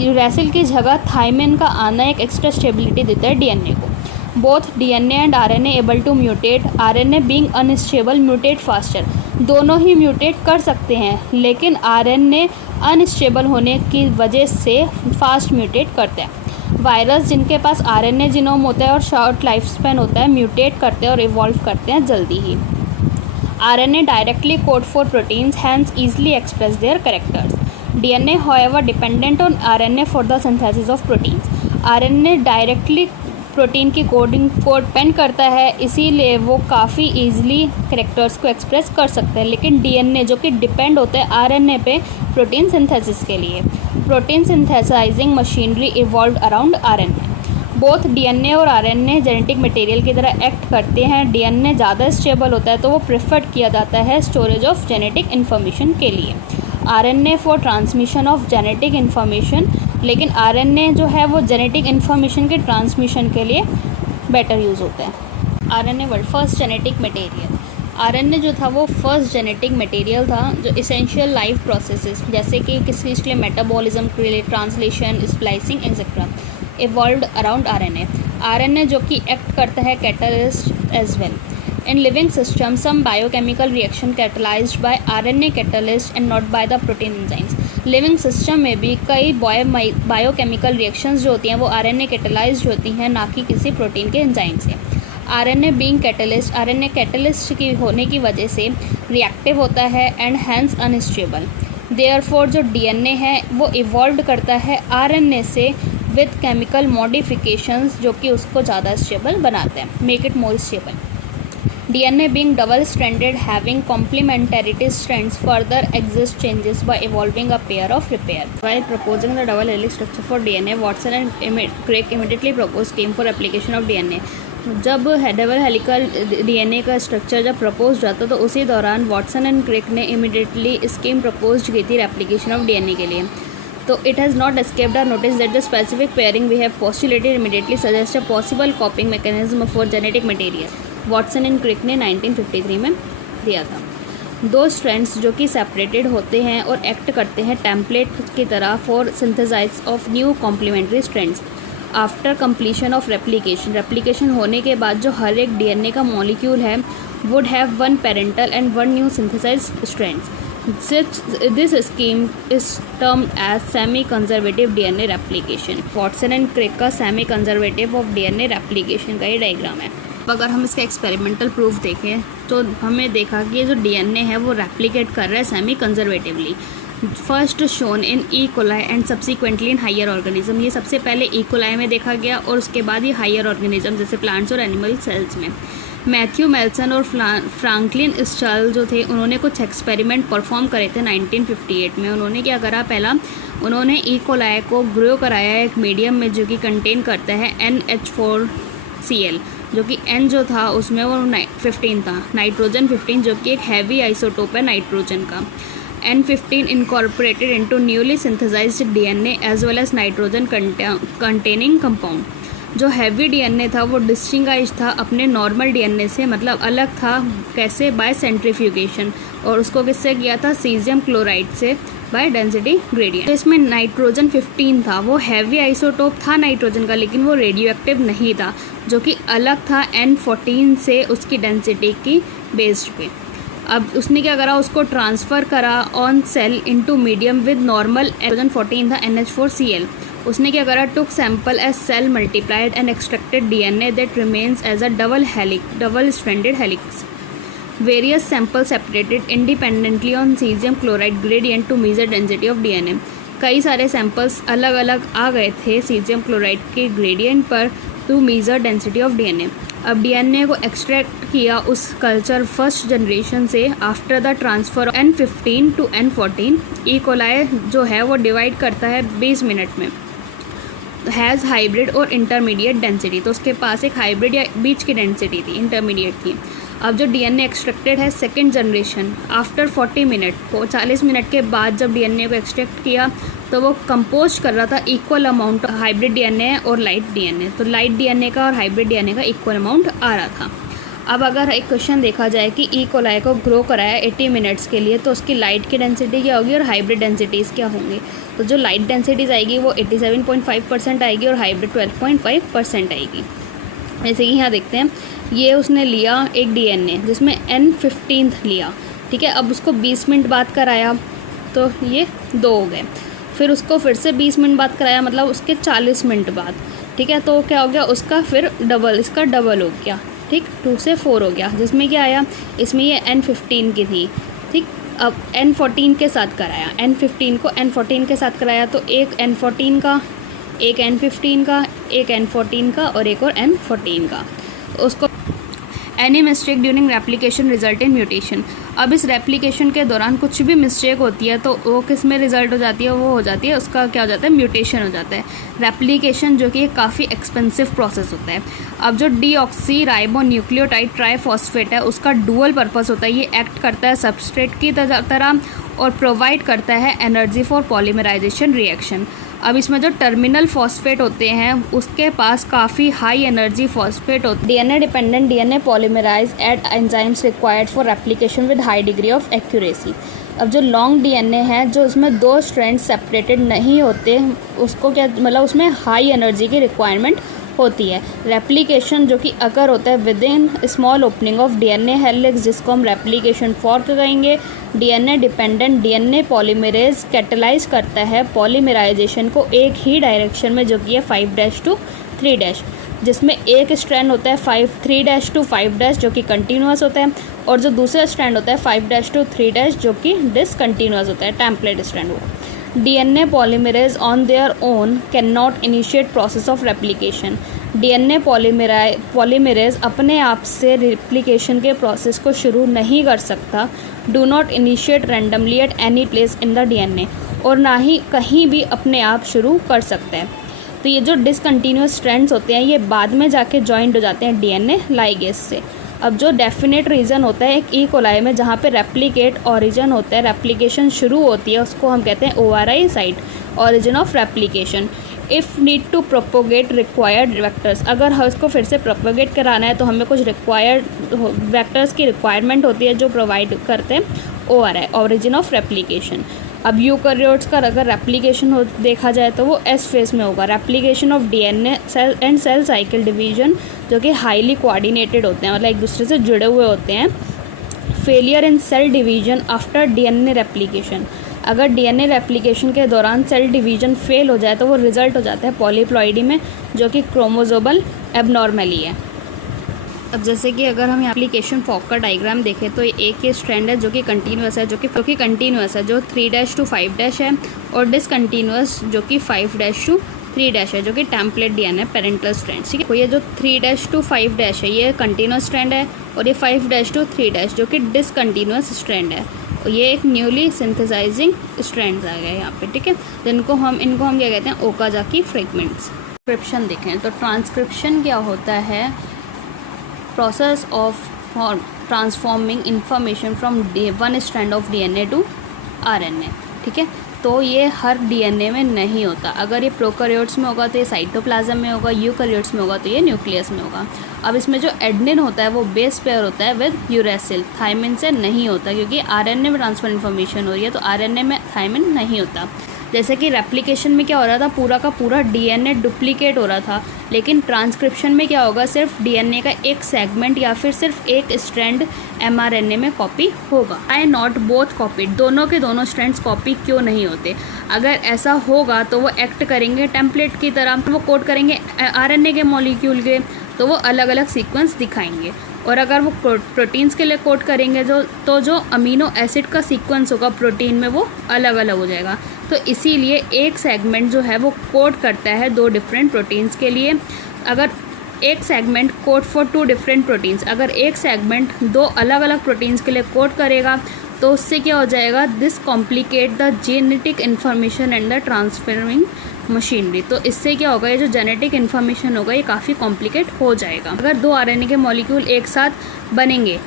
यूरेसिल की जगह थायमिन का आना एक एक्स्ट्रा स्टेबिलिटी देता है DNA को। Both DNA and RNA able to mutate, RNA being unstable mutate faster. दोनों ही म्यूटेट कर सकते हैं लेकिन RNA अनस्टेबल होने की वजह से फास्ट म्यूटेट करता है। वायरस जिनके पास RNA जीनोम होता है और शॉर्ट लाइफ स्पैन होता है म्यूटेट करते हैं और इवॉल्व करते हैं जल्दी ही। RNA directly code for proteins hence easily express their characters. DNA however dependent on RNA for the synthesis of proteins। RNA directly protein की कोडिंग को डिपेंड करता है, इसीलिए वो काफ़ी ईजिली कैरेक्टर्स को एक्सप्रेस कर सकते हैं। लेकिन DNA जो कि डिपेंड होता है RNA पे प्रोटीन सिंथेसिस के लिए। Protein synthesising machinery evolve around RNA। Both DNA और RNA जेनेटिक मटेरियल की तरह एक्ट करते हैं। DNA ज़्यादा स्टेबल होता है तो वो प्रेफर्ड किया जाता है स्टोरेज ऑफ जेनेटिक इन्फॉर्मेशन के लिए। RNA for transmission of genetic information, लेकिन RNA जो है वो जेनेटिक इन्फॉर्मेशन के ट्रांसमिशन के लिए बेटर यूज़ होता है। RNA word first genetic material. RNA जो था वो फर्स्ट जेनेटिक मटेरियल था जो इसेंशियल लाइफ प्रोसेसेस जैसे कि किसी चीज़ के लिए मेटाबॉलिज्म के लिए, translation, splicing etcetera evolved around RNA। RNA जो कि एक्ट करता है catalyst as well. In living system, some biochemical reaction catalyzed by RNA catalyst and not by the protein enzymes। Living system में भी कई बायोकेमिकल रिएक्शंस जो होती हैं वो RNA कैटलाइज्ड होती हैं, ना कि किसी प्रोटीन के एंजाइम से। RNA being catalyst, RNA catalyst की होने की वजह से रिएक्टिव होता है एंड हैंस अनस्टेबल। देयरफॉर जो DNA है वो इवॉल्व करता है RNA से विद केमिकल मॉडिफिकेशंस जो कि उसको ज़्यादा स्टेबल बनाते हैं, make it more stable. DNA being double stranded having complementarity strands further exist changes by evolving a pair of repair। While proposing the double helix structure for DNA, Watson and Crick immediately proposed scheme for application of DNA। जब double helical DNA का structure जब propose हुआ था तो उसी दौरान Watson and Crick ने immediately scheme propose की थी एप्लीकेशन ऑफ DNA के लिए। तो it has not escaped our notice that the specific pairing we have postulated immediately suggest a possible copying mechanism for genetic material. Watson and Crick ने 1953 में दिया था। दो स्ट्रैंड्स जो कि सेपरेटेड होते हैं और एक्ट करते हैं टेम्पलेट की तरह for synthesize of new complementary strands after completion of replication होने के बाद जो हर एक DNA का मॉलिक्यूल है would have one parental and one new synthesise strands. This scheme is term as semiconservative DNA replication. Watson and Crick का semiconservative of DNA replication का ये डायग्राम है। अगर हम इसका एक्सपेरिमेंटल प्रूफ देखें तो हमें देखा कि ये जो DNA है वो रेप्लिकेट कर रहा है semi conservatively. First shown in E coli and subsequently in higher organism. ये सबसे पहले ई कोलाई में देखा गया और उसके बाद ये हायर ऑर्गेनिज्म जैसे प्लांट्स और एनिमल सेल्स में। मैथ्यू मेल्सन और फ्रैंकलिन स्टर्ल जो थे उन्होंने कुछ एक्सपेरिमेंट परफॉर्म करे थे 1958 में। उन्होंने क्या करा, पहला उन्होंने ई कोलाई को ग्रो कराया एक मीडियम में जो कि कंटेन करता है NH4Cl, जो कि N जो था उसमें वो 15 था, नाइट्रोजन 15 जो कि एक हैवी आइसोटोप है नाइट्रोजन का। N15 incorporated into newly synthesized DNA as well as nitrogen containing compound। जो हैवी डीएनए था वो डिस्टिंग्विश था अपने नॉर्मल डीएनए से, मतलब अलग था कैसे, बाय सेंट्रीफ्यूगेशन, और उसको किससे किया था, सीजियम क्लोराइड से बाय डेंसिटी ग्रेडियंट। तो इसमें नाइट्रोजन 15 था, वो हैवी आइसोटोप था नाइट्रोजन का, लेकिन वो रेडियो एक्टिव नहीं था, जो कि अलग था N14 से उसकी डेंसिटी की बेस्ड पे। अब उसने क्या करा, उसको ट्रांसफ़र करा on cell into medium with normal N14 था NH4Cl। उसने क्या करा, took sample as cell multiplied and extracted DNA that remains as a double stranded helix. Various sample separated independently on caesium chloride gradient to measure density of DNA. कई सारे samples अलग अलग आ गए थे सीजियम क्लोराइड के gradient पर to measure density of DNA. अब डीएनए को एक्सट्रैक्ट किया उस कल्चर फर्स्ट जनरेशन से after the transfer N15 to N14। E coli जो है वो डिवाइड करता है 20 मिनट में, हैज़ हाइब्रिड और इंटरमीडिएट डेंसिटी, तो उसके पास एक हाइब्रिड या बीच की डेंसिटी थी, इंटरमीडिएट थी। अब जो डीएनए एक्सट्रैक्टेड है second generation after 40 minute, 40 minute के बाद जब डीएनए को एक्सट्रैक्ट किया तो वो कंपोज कर रहा था इक्वल अमाउंट हाइब्रिड डीएनए और लाइट डीएनए, तो लाइट डीएनए का और हाइब्रिड डीएनए का इक्वल अमाउंट आ रहा था। अब अगर एक क्वेश्चन देखा जाए कि ई कोलाई को ग्रो कराया 80 मिनट्स के लिए, तो उसकी लाइट की डेंसिटी क्या होगी और हाइब्रिड डेंसिटीज़ क्या होंगी, तो जो लाइट डेंसिटीज़ आएगी वो 87.5% आएगी और हाइब्रिड 12.5% आएगी। जैसे कि यहाँ देखते हैं, ये उसने लिया एक डीएनए जिसमें N15 लिया, ठीक है। अब उसको 20 मिनट बाद कराया तो ये 2 हो गए, फिर उसको फिर से 20 मिनट बाद कराया, मतलब उसके 40 मिनट बाद, ठीक है। तो क्या हो गया उसका फिर डबल, इसका डबल हो गया, ठीक, 2 से 4 हो गया, जिसमें क्या आया, इसमें ये N15 की थी, ठीक। अब N14 के साथ कराया, N15 को N14 के साथ कराया, तो एक N14 का, एक N15 का, एक N14 का और एक और N14 का। उसको any mistake during replication result in mutation. अब इस रेप्लिकेशन के दौरान कुछ भी मिस्टेक होती है तो वो किस में रिजल्ट हो जाती है, वो हो जाती है, उसका क्या हो जाता है, म्यूटेशन हो जाता है। रेप्लिकेशन जो कि काफ़ी एक्सपेंसिव प्रोसेस होता है। अब जो डीऑक्सी राइबो न्यूक्लियोटाइड ट्राइफॉस्फेट है उसका डुअल पर्पस होता है, ये एक्ट करता है सबस्ट्रेट की तरह और प्रोवाइड करता है एनर्जी फॉर पॉलीमराइजेशन रिएक्शन। अब इसमें जो टर्मिनल फॉस्फेट होते हैं उसके पास काफ़ी हाई एनर्जी फॉस्फेट होते हैं। DNA dependent DNA polymerase enzymes required for replication with high degree of accuracy. अब जो लॉन्ग डीएनए है जो उसमें 2 स्ट्रैंड सेपरेटेड नहीं होते, उसको क्या मतलब उसमें हाई एनर्जी की रिक्वायरमेंट होती है। रेप्लिकेशन जो कि अकर होता है with in small opening of DNA helix, जिसको हम रेप्लिकेशन फॉर्क कहेंगे। DNA dependent DNA polymerase catalyse करता है पॉलीमराइजेशन को एक ही डायरेक्शन में, जो कि है 5' to 3', जिसमें एक स्ट्रैंड होता है 3' to 5' जो कि कंटिन्यूस होता है, और जो दूसरा स्ट्रैंड होता है 5' to 3' जो कि डिसकंटिन्यूस होता है, टेम्पलेट स्ट्रैंड हो। DNA polymerase on their own can not initiate process of replication. DNA polymerase अपने आप से रेप्लिकेशन के प्रोसेस को शुरू नहीं कर सकता। Do not initiate randomly at any place in the DNA, और ना ही कहीं भी अपने आप शुरू कर सकते हैं। तो ये जो डिसकंटिन्यूस स्ट्रैंड्स होते हैं ये बाद में जाके जॉइंट हो जाते हैं डीएनए लाइगेज से। अब जो डेफिनेट रीज़न होता है एक ई कोलाई में जहाँ पे रेप्लिकेट ओरिजिन होता है, रेप्लिकेशन शुरू होती है, उसको हम कहते हैं ORI site, origin of replication. If need to propagate required vectors, अगर उसको फिर से प्रोपोगेट कराना है तो हमें कुछ रिक्वायर्ड वेक्टर्स की रिक्वायरमेंट होती है जो प्रोवाइड करते हैं ORI, ओरिजिन ऑफ रेप्लिकेशन। अब यूकैरियोट्स का अगर रेप्लिकेशन हो देखा जाए तो वो S फेज में होगा, replication of DNA cell and cell cycle division, जो कि हाईली कोऑर्डिनेटेड होते हैं, मतलब एक दूसरे से जुड़े हुए होते हैं। Failure in cell division after DNA replication, अगर डीएनए रेप्लिकेशन के दौरान सेल डिवीजन फेल हो जाए तो वो रिजल्ट हो जाता है पॉलीप्लॉइडी में, जो कि क्रोमोसोमल एबनॉर्मली है। अब जैसे कि अगर हम एप्लीकेशन फॉर्क का डायग्राम देखें तो एक ये स्ट्रैंड है जो कि कंटिन्यूस है, जो कि 3' to 5' है, और डिसकंटिन्यूस जो कि 5' to 3' है, जो कि टेम्पलेट डीएनए पेरेंटल स्ट्रैंड, ठीक है। तो ये जो 3' to 5' है ये कंटिन्यूस स्ट्रैंड है, और ये 5' to 3' जो कि डिसकंटिन्यूस स्ट्रैंड है, और ये एक न्यूली सिंथेसाइजिंग स्ट्रैंड्स आ गए यहाँ पे, ठीक है। इनको हम क्या कहते हैं, ओकाजाकी फ्रेगमेंट्स। ट्रांसक्रिप्शन देखें तो ट्रांसक्रिप्शन क्या होता है, process of transforming information from one strand of DNA to RNA, ठीक है। तो ये हर डीएनए में नहीं होता। अगर ये प्रोकैरियोट्स में होगा तो ये साइटोप्लाज्म में होगा, यूकैरियोट्स में होगा तो ये न्यूक्लियस में होगा। अब इसमें जो एडेनिन होता है वो बेस पेयर होता है विद यूरेसिल, थायमिन से नहीं होता, क्योंकि आरएनए में ट्रांसफर इन्फॉर्मेशन हो रही है तो आरएनए में थायमिन नहीं होता। जैसे कि रेप्लिकेशन में क्या हो रहा था, पूरा का पूरा डीएनए डुप्लीकेट हो रहा था, लेकिन ट्रांसक्रिप्शन में क्या होगा, सिर्फ डीएनए का एक सेगमेंट या फिर सिर्फ एक स्ट्रैंड एमआरएनए में कॉपी होगा। आई नॉट बोथ कॉपीड, दोनों के दोनों स्ट्रैंड्स कॉपी क्यों नहीं होते? अगर ऐसा होगा तो वो एक्ट करेंगे टेम्पलेट की तरह, वो कोड करेंगे आरएनए के मॉलिक्यूल के, तो वो अलग अलग सीक्वेंस दिखाएंगे। और अगर वो प्रोटीन्स के लिए कोड करेंगे तो जो अमीनो एसिड का सीक्वेंस होगा प्रोटीन में वो अलग अलग हो जाएगा। तो इसीलिए एक सेगमेंट जो है वो कोड करता है 2 डिफरेंट प्रोटीन्स के लिए। अगर एक segment code for 2 different proteins, अगर एक सेगमेंट 2 अलग अलग प्रोटीन्स के लिए कोड करेगा तो उससे क्या हो जाएगा, this complicate the genetic information and the transferring machinery. तो इससे क्या होगा, ये जो जेनेटिक इन्फॉर्मेशन होगा ये काफ़ी कॉम्प्लिकेट हो जाएगा। अगर 2 आरएनए के मॉलिक्यूल एक साथ बनेंगे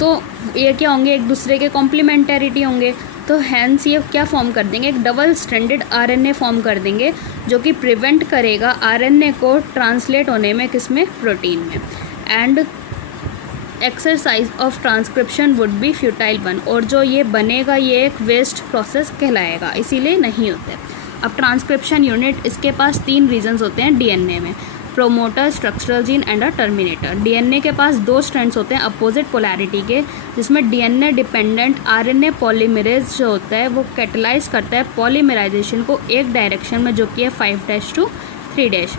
तो ये क्या होंगे, एक दूसरे के कॉम्प्लीमेंटेरिटी होंगे, तो हैंस ये क्या फॉर्म कर देंगे, एक डबल स्ट्रैंडेड आरएनए फॉर्म कर देंगे, जो कि प्रिवेंट करेगा आरएनए को ट्रांसलेट होने में, किसमें, प्रोटीन में। And exercise of transcription would be futile one, और जो ये बनेगा ये एक वेस्ट प्रोसेस कहलाएगा, इसीलिए नहीं होते। अब ट्रांसक्रिप्शन यूनिट, इसके पास 3 रीजन्स होते हैं डीएनए में, promoter, structural gene and a terminator. DNA के पास 2 स्ट्रैंड्स होते हैं अपोजिट पोलैरिटी के, जिसमें डीएनए डिपेंडेंट आरएनए पॉलीमरेज जो होता है वो कैटलाइज करता है पॉलीमराइजेशन को एक डायरेक्शन में, जो कि है 5' to 3'।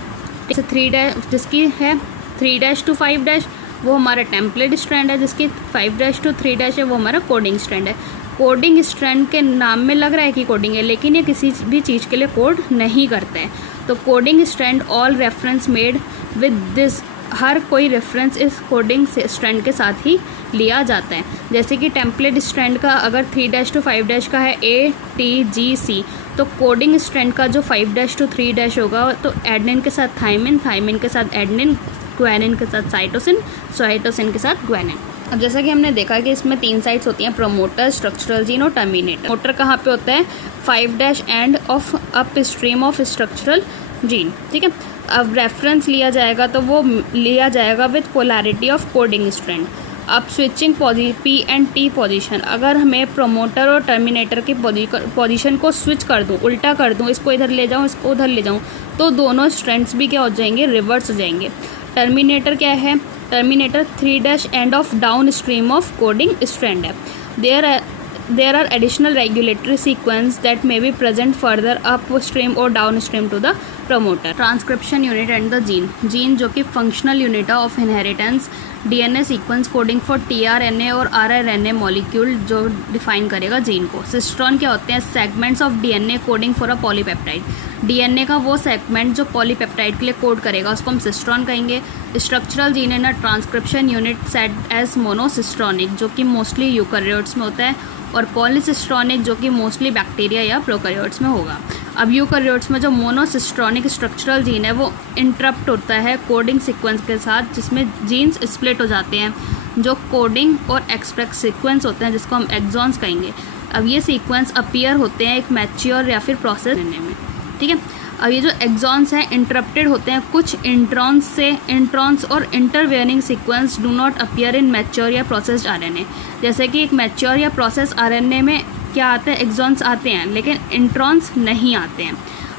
3' जिसकी है 3' to 5', वो हमारा टेम्पलेट स्ट्रैंड है, जिसकी 5' to 3' है वो हमारा कोडिंग स्ट्रैंड है। कोडिंग स्ट्रैंड के नाम में लग रहा है कि कोडिंग है, लेकिन ये किसी भी चीज़ के लिए कोड नहीं करता है। तो coding strand all reference made with this, हर कोई रेफरेंस इस कोडिंग स्ट्रैंड के साथ ही लिया जाता है। जैसे कि टेम्पलेट स्ट्रैंड का अगर 3' to 5' का है ATGC, तो कोडिंग स्ट्रैंड का जो 5' to 3' होगा तो एडेनिन के साथ थायमिन, थायमिन के साथ एडेनिन, ग्वानिन के साथ साइटोसिन, साइटोसिन के साथ ग्वानिन। अब जैसा कि हमने देखा कि इसमें 3 साइट्स होती हैं, प्रोमोटर, स्ट्रक्चरल जीन और टर्मिनेटर। प्रोमोटर कहाँ पे होता है, 5' end of up stream of structural gene, ठीक है। अब रेफरेंस लिया जाएगा तो वो लिया जाएगा with polarity of coding strand. अब switching P and T position, अगर हमें प्रोमोटर और टर्मिनेटर की पोजीशन को स्विच कर दूं, उल्टा कर दूं, इसको इधर ले जाऊं, इसको उधर ले जाऊं, तो दोनों स्ट्रैंड्स भी क्या हो जाएंगे, रिवर्स हो जाएंगे। टर्मिनेटर क्या है, terminator 3' end of down stream of coding strand है। There are additional regulatory sequence that may be present further upstream or downstream to the promoter. Transcription unit and the gene. Gene जो कि functional unit of inheritance, DNA sequence coding for tRNA और rRNA molecule जो define करेगा gene को। Cistron क्या होते हैं, segments of DNA coding for a polypeptide. DNA का वो सेगमेंट जो पॉलीपेप्टाइड के लिए कोड करेगा उसको हम सिस्ट्रॉन कहेंगे। Structural gene in a transcription unit set as monocistronic, जो कि मोस्टली यूकैरियोट्स में होता है, और पॉलीसिस्ट्रॉनिक जो कि मोस्टली बैक्टीरिया या प्रोकैरियोट्स में होगा। अब यूकैरियोट्स में जो मोनोसिस्ट्रॉनिक स्ट्रक्चरल जीन है वो इंटरप्ट होता है कोडिंग सीक्वेंस के साथ, जिसमें जीन्स स्प्लिट हो जाते हैं, जो कोडिंग और एक्सप्रेस सीक्वेंस होते हैं, जिसको हम एक्सॉन्स कहेंगे। अब ये सीक्वेंस अपीयर होते हैं एक मैच्योर या फिर प्रोसेस में, ठीक है। अब ये जो एक्सॉन्स हैं इंटरप्टेड होते हैं कुछ इंट्रॉन्स से। इंट्रॉन्स और intervening sequence do not appear in mature या प्रोसेस्ड आरएनए। जैसे कि एक मैच्योर या प्रोसेस आरएनए में क्या आता है, एक्सॉन्स आते हैं, लेकिन इंट्रॉन्स नहीं आते हैं।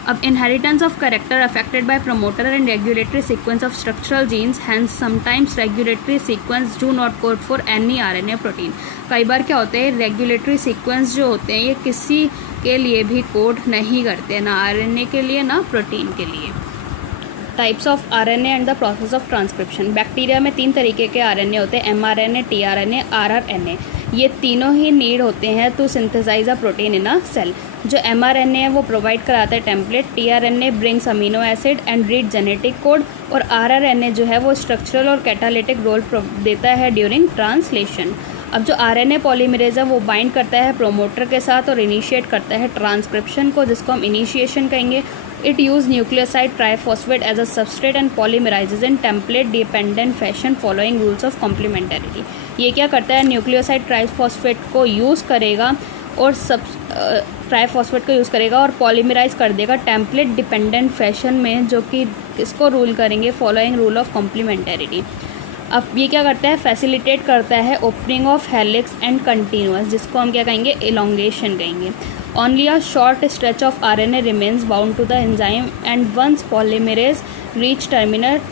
अब inheritance of character affected by promoter and regulatory sequence of structural genes, hence sometimes regulatory sequence do not code for any RNA protein. कई बार क्या होते हैं, रेगुलेटरी सीक्वेंस जो होते हैं ये किसी के लिए भी कोड नहीं करते, ना आरएनए के लिए ना प्रोटीन के लिए। Types of RNA and the process of transcription. Bacteria में 3 तरीके के आरएनए होते हैं, एमआरएनए, टीआरएनए, आरआरएनए। ये तीनों ही नीड होते हैं to synthesise a protein in a cell. जो एमआरएनए है वो प्रोवाइड कराता है template, tRNA brings amino acid and read genetic code, और आरआरएनए जो है वो स्ट्रक्चरल और कैटालिटिक रोल देता है ड्यूरिंग ट्रांसलेशन। अब जो आरएनए पॉलीमरेज है वो बाइंड करता है प्रोमोटर के साथ और इनिशिएट करता है ट्रांसक्रिप्शन को, जिसको हम इनिशिएशन कहेंगे। It use nucleoside triphosphate as a substrate and polymerises in template dependent fashion following rules of complementarity. ये क्या करता है, न्यूक्लियोसाइड ट्राइफॉस्फेट को यूज़ करेगा और ट्राइफॉस्फेट का यूज़ करेगा और पॉलीमराइज कर देगा टेम्पलेट डिपेंडेंट फैशन में, जो कि इसको रूल करेंगे फॉलोइंग रूल ऑफ कॉम्प्लीमेंटेरिटी। अब ये क्या करता है, फैसिलिटेट करता है opening of helix and continuous, जिसको हम क्या कहेंगे, एलोंगेशन कहेंगे। Only a short stretch of RNA remains bound to the enzyme and once polymerase reach terminator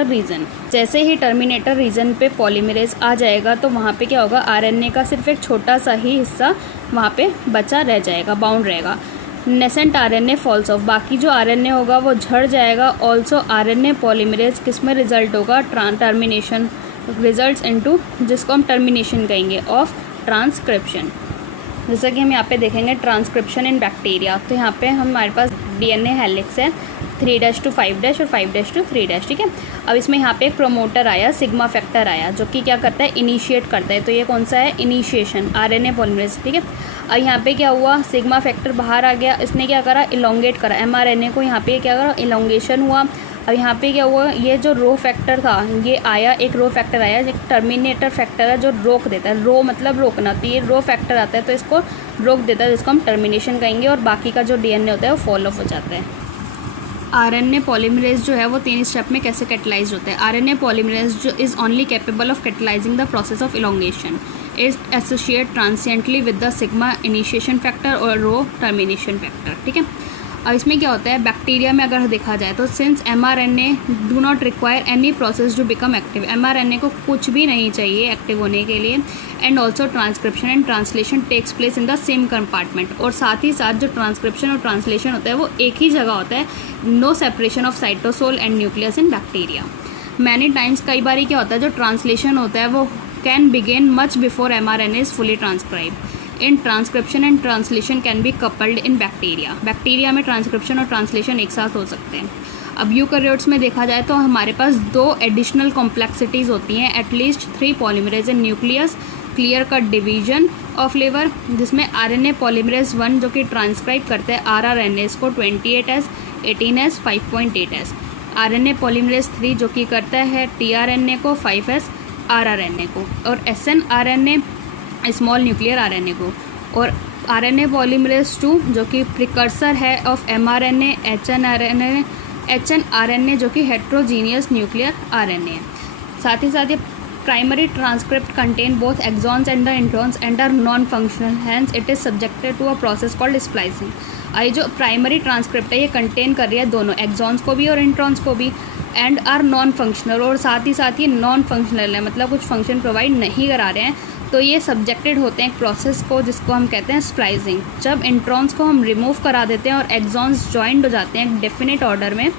region. जैसे ही टर्मिनेटर रीजन पे पॉलीमरेज आ जाएगा तो वहाँ पे क्या होगा, आरएनए का सिर्फ एक छोटा सा ही हिस्सा वहाँ पे बचा रह जाएगा, बाउंड रहेगा। नेसेंट आरएनए फॉल्स ऑफ, बाकी जो आरएनए होगा वो झड़ जाएगा। ऑल्सो आरएनए पॉलीमरेज किस में रिजल्ट होगा, टर्मिनेशन रिजल्ट्स इनटू, जिसको हम टर्मिनेशन कहेंगे, ऑफ ट्रांसक्रिप्शन। जैसा कि हम यहाँ पे देखेंगे ट्रांसक्रिप्शन इन बैक्टीरिया, तो यहाँ पे हमारे पास डीएनए हेलिक्स है 3' to 5' और 5' to 3', ठीक है। अब इसमें यहाँ पे एक प्रोमोटर आया, सिग्मा फैक्टर आया, जो कि क्या करता है, इनिशिएट करता है। तो ये कौन सा है, इनिशिएशन, आरएनए पॉलीमरेज, ठीक है। अब यहाँ पे क्या हुआ, सिग्मा फैक्टर बाहर आ गया, इसने क्या करा, इलोंगेट करा एमआरएनए को, यहाँ पे क्या करा, इलोंगेशन हुआ। अब यहाँ पे क्या हुआ, ये जो रो फैक्टर था ये आया, एक रो फैक्टर आया, एक टर्मिनेटर फैक्टर है जो रोक देता है, रो मतलब रोकना, तो ये रो फैक्टर आता है तो इसको रोक देता है, जिसको हम टर्मिनेशन कहेंगे, और बाकी का जो डीएनए होता है वो फॉल ऑफ हो जाता है। आरएनए पॉलीमरेज जो है वो 3 स्टेप में कैसे कैटलाइज होता है। आरएनए पॉलीमरेज जो is only capable of catalysing the process of elongation, is associate transiently with the sigma initiation factor और रो टर्मिनेशन फैक्टर, ठीक है। अब इसमें क्या होता है, बैक्टीरिया में अगर देखा जाए तो since mRNA do not require any process to become active, mRNA को कुछ भी नहीं चाहिए एक्टिव होने के लिए, and also transcription and translation takes place in the same compartment, और साथ ही साथ जो ट्रांसक्रिप्शन और ट्रांसलेशन होता है वो एक ही जगह होता है, no separation of cytosol and nucleus in bacteria. Many times, कई बार क्या होता है, जो ट्रांसलेशन होता है वो can begin much before mRNA is fully transcribe. In transcription and translation can be coupled in bacteria, bacteria में ट्रांसक्रिप्शन और ट्रांसलेशन एक साथ हो सकते हैं। अब यूकैरियोट्स में देखा जाए तो हमारे पास 2 एडिशनल कॉम्प्लेक्सिटीज़ होती हैं, at least 3 polymerase in nucleus, clear cut division of लेवर, जिसमें आरएनए पॉलीमरेज 1 जो कि ट्रांसक्राइब करते हैं आरआरएनए को 28S, 18S, 5.8S, RNA polymerase 3 जो कि करता है टीआरएनए को 5S, आरआरएनए को, और एसएनआरएनए स्मॉल न्यूक्लियर आरएनए को, और आरएनए पॉलीमरेज 2 जो कि प्रिकर्सर है ऑफ एमआरएनए, एचएनआरएनए जो कि हेट्रोजीनियस न्यूक्लियर आरएनए है। साथ ही साथ ये primary transcript contain both exons and the introns and are non functional, hence it is subjected to a process called splicing. ये जो प्राइमरी ट्रांसक्रिप्ट है ये कंटेन कर रही है दोनों एक्सॉन्स को भी और इंट्रॉन्स को भी, एंड आर नॉन फंक्शनल, और साथ ही नॉन फंक्शनल है, मतलब कुछ फंक्शन प्रोवाइड नहीं करा रहे हैं, तो ये सब्जेक्टेड होते हैं एक प्रोसेस को जिसको हम कहते हैं स्प्लाइसिंग। जब इंट्रॉन्स को हम रिमूव करा देते हैं और एक्सॉन्स जॉइंड हो जाते हैं एक डेफिनेट ऑर्डर में,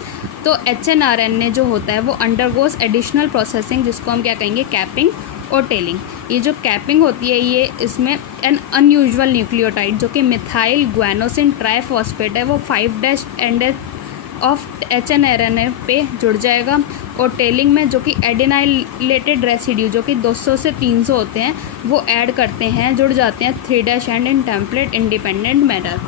तो एचएनआरएनए जो होता है वो अंडरगोस एडिशनल प्रोसेसिंग, जिसको हम क्या कहेंगे, कैपिंग और टेलिंग। ये जो कैपिंग होती है ये इसमें एन अनयूजुअल न्यूक्लियोटाइड जो कि मिथाइल ग्वानोसिन ट्राइफॉस्फेट है वो 5' एंड ऑफ एचएनआरएनए पे जुड़ जाएगा, और टेलिंग में जो कि एडेनाइलेटेड रेसिड्यू जो कि 200 से 300 होते हैं वो ऐड करते हैं, जुड़ जाते हैं 3' and in template independent manner.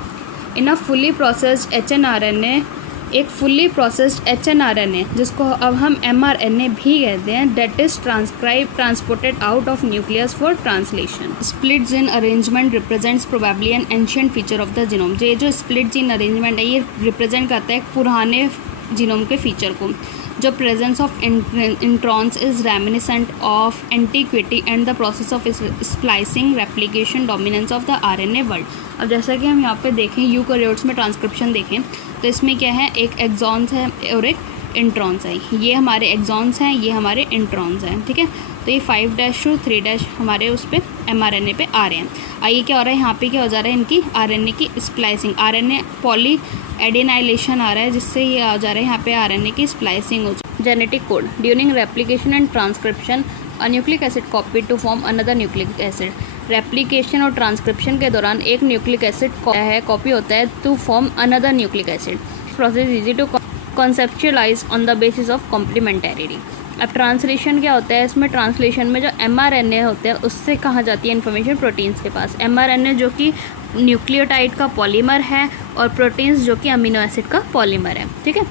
In a fully processed hnRNA, एक फुल्ली प्रोसेस्ड एचएनआरएनए जिसको अब हम एमआरएनए भी कहते हैं, that is transported out of nucleus for translation. Split gene arrangement represents probably N ancient feature of the genome. ये जो split gene arrangement है ये रिप्रेजेंट करता है पुराने जीनोम के फीचर को। जो presence of introns is reminiscent of antiquity and the process of splicing replication dominance of the RNA world. अब जैसा कि हम यहाँ पे देखें यूकैरियोट्स में ट्रांसक्रिप्शन देखें तो इसमें क्या है, एक एक्सॉन्स है और एक इंट्रॉन्स है, ये हमारे एक्सॉन्स हैं, ये हमारे इंट्रॉन्स हैं, ठीक है। तो ये 5' to 3' हमारे उस पर एमआरएनए पे आ रहे हैं। आइए क्या हो रहा है यहाँ पे, क्या हो जा रहा है, इनकी आरएनए की स्प्लाइसिंग, आरएनए पॉली एडेनाइलेशन आ रहा है, जिससे ये आ जा रहा है यहाँ पे आरएनए की स्प्लाइसिंग हो जाए। Genetic code during replication and transcription a nucleic acid copy to form another nucleic acid. Replication और ट्रांसक्रिप्शन के दौरान एक न्यूक्लिक एसिड कॉपी होता है to form another nucleic acid. Process easy to conceptualize on the basis of complementarity. अब translation क्या होता है, इसमें ट्रांसलेशन में जो एमआरएनए होते हैं उससे कहाँ जाती है इन्फॉर्मेशन प्रोटीन्स के पास। एमआरएनए जो कि न्यूक्लियोटाइड का पॉलीमर है और प्रोटीन्स जो कि अमीनो एसिड का पॉलीमर है, ठीक है।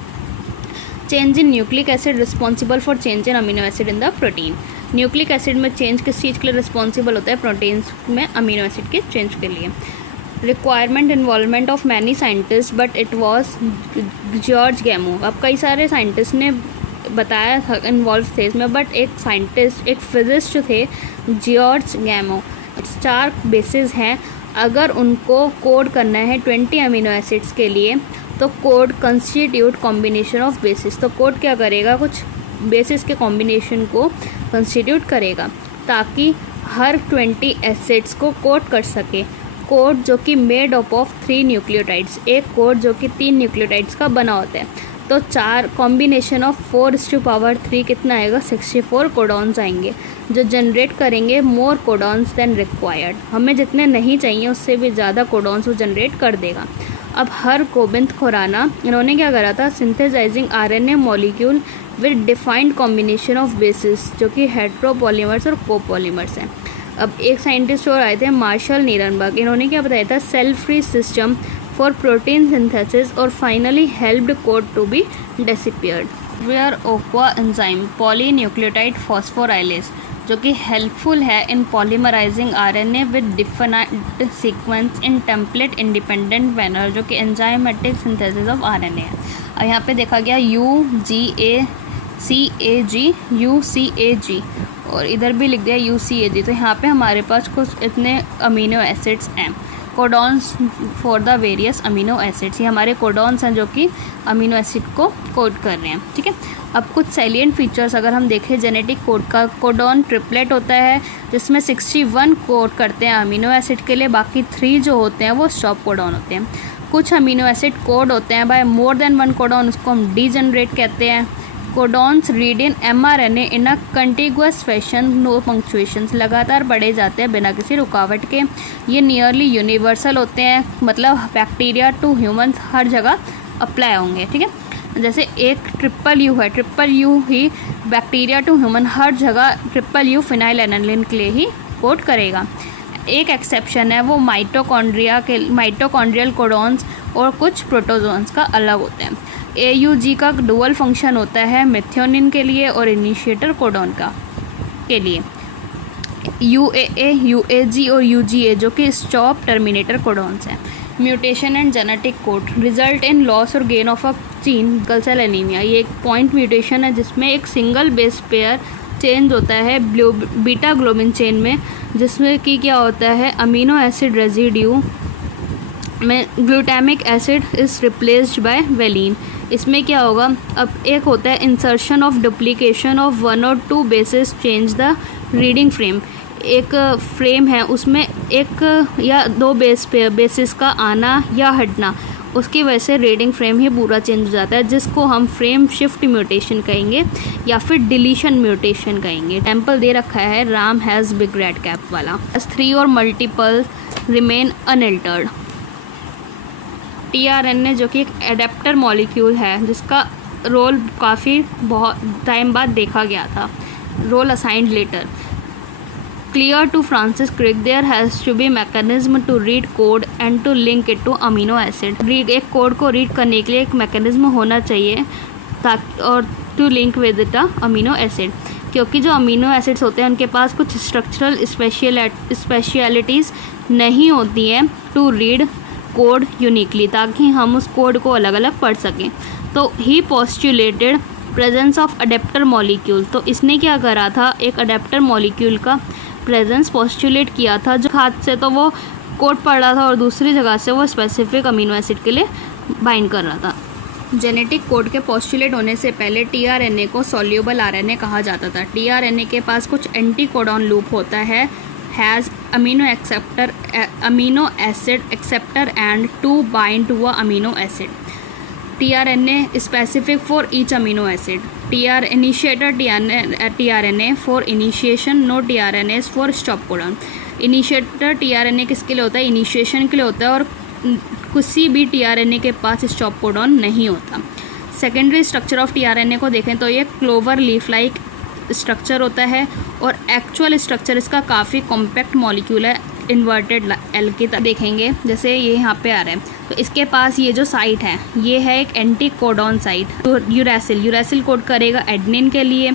Change in nucleic acid responsible for change in amino acid in the protein. Nucleic acid में चेंज किस चीज़ के लिए रिस्पॉन्सिबल होता है, प्रोटीन्स में अमीनो एसिड के चेंज के लिए। Requirement involvement of many scientist but it was George Gamow. अब कई सारे साइंटिस्ट ने बताया था, इन्वॉल्व थे इसमें, बट एक साइंटिस्ट, एक फिजिस्ट जो थे जॉर्ज गैमो। 4 बेसिस हैं, अगर उनको कोड करना है 20 अमीनो एसिड्स के लिए तो code constitute combination of basis. तो कोड क्या करेगा, कुछ बेसिस के कॉम्बिनेशन को कंस्टिट्यूट करेगा ताकि हर 20 एसिड्स को कोड कर सके। कोड जो कि मेड अप ऑफ 3 न्यूक्लियोटाइड्स, एक कोड जो कि 3 न्यूक्लियोटाइड्स का बना होता है। तो 4 कॉम्बिनेशन ऑफ 4:3 कितना आएगा, 64 कोडॉन्स आएंगे जो जनरेट करेंगे मोर कोडॉन्स देन रिक्वायर्ड। हमें जितने नहीं चाहिए उससे भी ज़्यादा कोडॉन्स वो जनरेट कर देगा। अब हर गोबिंद खुराना, इन्होंने क्या करा था, synthesising RNA molecule with defined combination of basis जो कि हेट्रोपॉलीमर्स और कोपॉलीमर्स हैं। अब एक साइंटिस्ट और आए थे मार्शल नीरनबर्ग, इन्होंने क्या बताया था, cell free system for protein synthesis और finally helped code to be deciphered. Where Ochoa enzyme polynucleotide phosphorylase जो कि हेल्पफुल है in polymerising RNA with defined sequence in template independent manner जो कि एंजाइमेटिक सिंथेसिस ऑफ आरएनए है। और यहाँ पे देखा गया UGAC और इधर भी लिख दिया UCAG। तो यहाँ पे हमारे पास कुछ इतने अमीनो एसिड्स हैं, codons for the various amino acids. ये हमारे कोडॉन्स हैं जो कि अमीनो एसिड को कोड कर रहे हैं, ठीक है। अब कुछ सैलिएंट फीचर्स अगर हम देखें जेनेटिक कोड का, कोडॉन ट्रिपलेट होता है जिसमें 61 कोड करते हैं अमीनो एसिड के लिए, बाकी 3 जो होते हैं वो स्टॉप कोडॉन होते हैं। कुछ अमीनो एसिड कोड होते हैं बाय मोर देन 1 कोडॉन, उसको हम डीजनरेट कहते हैं। Codons read in mRNA in a contiguous fashion, no punctuations, लगातार बढ़े जाते हैं बिना किसी रुकावट के। ये नियरली यूनिवर्सल होते हैं, मतलब बैक्टीरिया टू ह्यूमन हर जगह अप्लाई होंगे, ठीक है। जैसे एक ट्रिपल है, ट्रिपल यू ही बैक्टीरिया टू ह्यूमन हर जगह ट्रिपल यू फिनाइलएनालिन के लिए ही कोड करेगा। एक एक्सेप्शन है वो माइटोकॉन्ड्रियल कोडॉन्स और कुछ प्रोटोजोन्स का अलग होता है। AUG का डुअल फंक्शन होता है मेथियोनिन के लिए और इनिशिएटर कोडॉन का के लिए। UAA, UAG और UGA जो कि स्टॉप टर्मिनेटर कोडॉन्स हैं। Mutation and genetic code result in loss और gain of a gene, sickle cell anaemia. ये एक पॉइंट म्यूटेशन है जिसमें एक सिंगल बेस पेयर चेंज होता है बीटा ग्लोबिन चेन में, जिसमें कि क्या होता है, अमीनो एसिड रेजिड्यू में glutamic acid is replaced by valine. इसमें क्या होगा, अब एक होता है इंसर्शन ऑफ डुप्लीकेशन ऑफ 1 और 2 basis change the reading frame. एक फ्रेम है उसमें 1 या 2 बेसिस का आना या हटना, उसकी वजह से रीडिंग फ्रेम ही पूरा चेंज हो जाता है, जिसको हम फ्रेम शिफ्ट म्यूटेशन कहेंगे या फिर डिलीशन म्यूटेशन कहेंगे। एग्जाम्पल दे रखा है Ram has big red cap वाला। 3 और मल्टीपल रिमेन अनअल्टर्ड। tRNA जो कि एक एडेप्टर मॉलिक्यूल है जिसका रोल काफ़ी बहुत टाइम बाद देखा गया था, role assigned later. Clear to Francis Crick there has to be mechanism to read code and to link it to amino acid. Read, एक कोड को रीड करने के लिए एक मैकेनिज्म होना चाहिए ताकि और to link with the amino acid, क्योंकि जो अमीनो एसिड्स होते हैं उनके पास कुछ स्ट्रक्चरल स्पेशलिटीज़ नहीं होती हैं टू रीड कोड यूनिकली, ताकि हम उस कोड को अलग अलग पढ़ सकें। तो he postulated presence of adapter molecule. तो इसने क्या करा था, एक अडेप्टर मॉलिक्यूल का प्रेजेंस पोस्टुलेट किया था, जो हाथ से तो वो कोड पढ़ रहा था और दूसरी जगह से वो स्पेसिफिक अमीनो एसिड के लिए बाइंड कर रहा था। जेनेटिक कोड के पोस्टुलेट होने से पहले tRNA को सॉल्यूबल आरएनए कहा जाता था। tRNA के पास कुछ एंटी कोडॉन लूप होता है, has amino acid acceptor and to bind to a amino acid. tRNA specific for each amino acid. Initiator tRNA for initiation, no tRNA for stop codon. Initiator tRNA किसके लिए होता है, initiation के लिए होता है, और किसी भी tRNA के पास स्टॉप कोडॉन नहीं होता। सेकेंडरी स्ट्रक्चर ऑफ tRNA को देखें तो ये क्लोवर लीफ लाइक स्ट्रक्चर होता है, और एक्चुअल स्ट्रक्चर इसका काफ़ी कॉम्पैक्ट मॉलिक्यूल है, इन्वर्टेड एल की तरह देखेंगे जैसे ये यहाँ पे आ रहा है। तो इसके पास ये जो साइट है ये है एक एंटी कोडॉन साइट। तो यूरेसिल कोड करेगा एडनिन के लिए,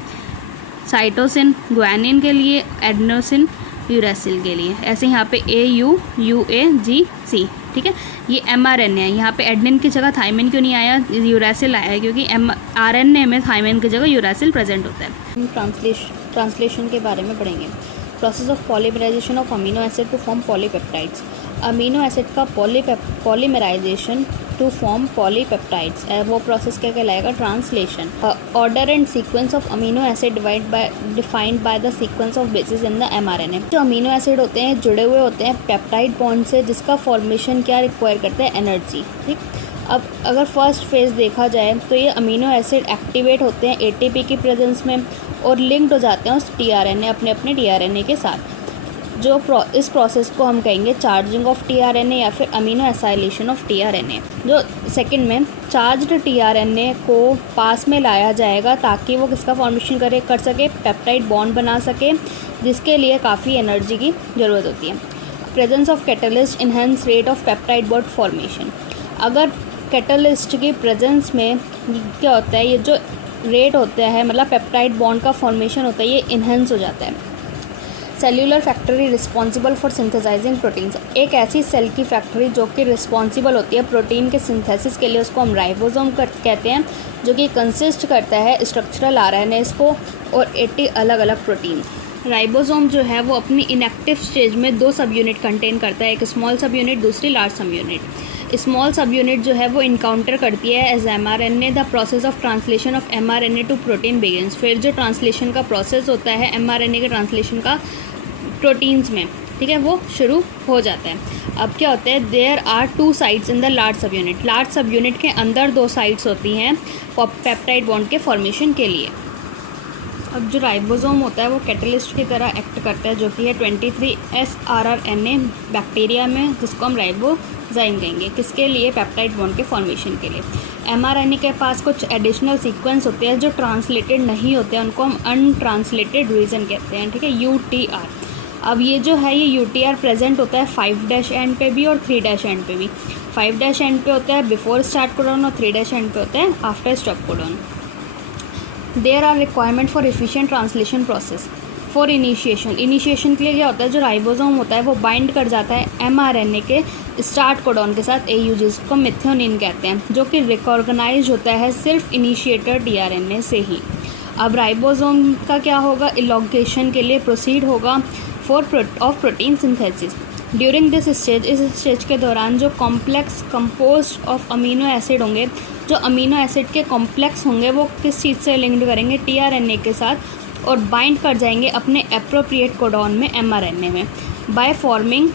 साइटोसिन ग्वानिन के लिए, एडनोसिन यूरेसिल के लिए। ऐसे यहाँ पे AUUAGC, ठीक है। ये mRNA है, यहाँ पे एडनिन की जगह थाइमिन क्यों नहीं आया, यूरेसिल आया है, क्योंकि RNA में थाइमिन की जगह यूरेसिल प्रेजेंट होता है। हम ट्रांसलेशन के बारे में पढ़ेंगे। Process of polymerization of amino acid to form polypeptides. Amino acid का पॉलीमराइजेशन टू फॉर्म पॉलीपेप्टाइड्स, वो प्रोसेस क्या कहलाएगा, translation. Order and sequence of amino acid defined by the sequence of bases in the mRNA। जो amino acid होते हैं जुड़े हुए होते हैं पेप्टाइड बॉन्ड से, जिसका फॉर्मेशन क्या रिक्वायर करता है, एनर्जी, ठीक। अब अगर फर्स्ट फेज देखा जाए तो ये अमीनो एसिड एक्टिवेट होते हैं ATP की प्रेजेंस में और लिंक्ड हो जाते हैं उस tRNA अपने tRNA के साथ। इस प्रोसेस को हम कहेंगे चार्जिंग ऑफ tRNA या फिर अमीनो एसाइलेशन ऑफ tRNA। जो सेकंड में चार्ज्ड tRNA को पास में लाया जाएगा ताकि वो किसका फॉर्मेशन कर सके, पेप्टाइड बॉन्ड बना सके, जिसके लिए काफ़ी एनर्जी की ज़रूरत होती है। Presence of catalyst enhance rate of peptide bond formation. अगर कैटलिस्ट की प्रेजेंस में क्या होता है, ये जो रेट होता है, मतलब पेप्टाइड बॉन्ड का फॉर्मेशन होता है, ये इनहेंस हो जाता है। Cellular factory responsible for synthesising proteins. एक ऐसी सेल की फैक्ट्री जो कि रिस्पॉन्सिबल होती है प्रोटीन के सिंथेसिस के लिए, उसको हम राइबोसोम कहते हैं, जो कि कंसिस्ट करता है स्ट्रक्चरल RNAs को और 80 अलग अलग प्रोटीन। राइबोसोम जो है वो अपनी इनएक्टिव स्टेज में 2 सब यूनिट कंटेन करता है, एक स्मॉल सब यूनिट, दूसरी लार्ज सब यूनिट। स्मॉल सब यूनिट जो है वो इनकाउंटर करती है as mRNA। The process of translation of mRNA to protein begins. फिर जो ट्रांसलेशन का प्रोसेस होता है mRNA के ट्रांसलेशन का प्रोटीन्स में, ठीक है, वो शुरू हो जाता है। अब क्या होता है, there are 2 sites in the large subunit. Large subunit के अंदर 2 साइट्स होती हैं पेप्टाइड बॉन्ड के फॉर्मेशन के लिए। अब जो राइबोसोम होता है वो कैटलिस्ट की तरह एक्ट करता है, जो कि है 23S rRNA बैक्टीरिया में, जिसको हम राइबोजाइम कहेंगे, किसके लिए, पेप्टाइड बॉन्ड के फॉर्मेशन के लिए। mRNA के पास कुछ एडिशनल सीक्वेंस होते हैं जो ट्रांसलेटेड नहीं होते हैं, उनको हम अनट्रांसलेटेड रीजन कहते हैं, ठीक है, UTR। अब ये जो है ये UTR प्रेजेंट होता है 5' एंड पे भी और 3' एंड पे भी। 5' एंड पे होता है बिफोर स्टार्ट कोडॉन और 3' एंड पे होता है after stop codon. There are requirement for efficient translation process for initiation के लिए क्या होता है, जो राइबोसोम होता है वो बाइंड कर जाता है mRNA के स्टार्ट कोडॉन के साथ AU, जिसको मेथियोनिन कहते हैं, जो कि रिकॉर्गनाइज होता है सिर्फ इनिशिएटर tRNA से ही। अब राइबोसोम का क्या होगा, इलॉन्गेशन के लिए प्रोसीड होगा of protein synthesis. During this stage, इस स्टेज के दौरान जो complex composed of amino acid होंगे, जो अमीनो एसिड के कॉम्प्लेक्स होंगे वो किस चीज़ से लिंक्ड करेंगे, tRNA के साथ, और बाइंड कर जाएंगे अपने एप्रोप्रिएट कोडॉन में mRNA में, by forming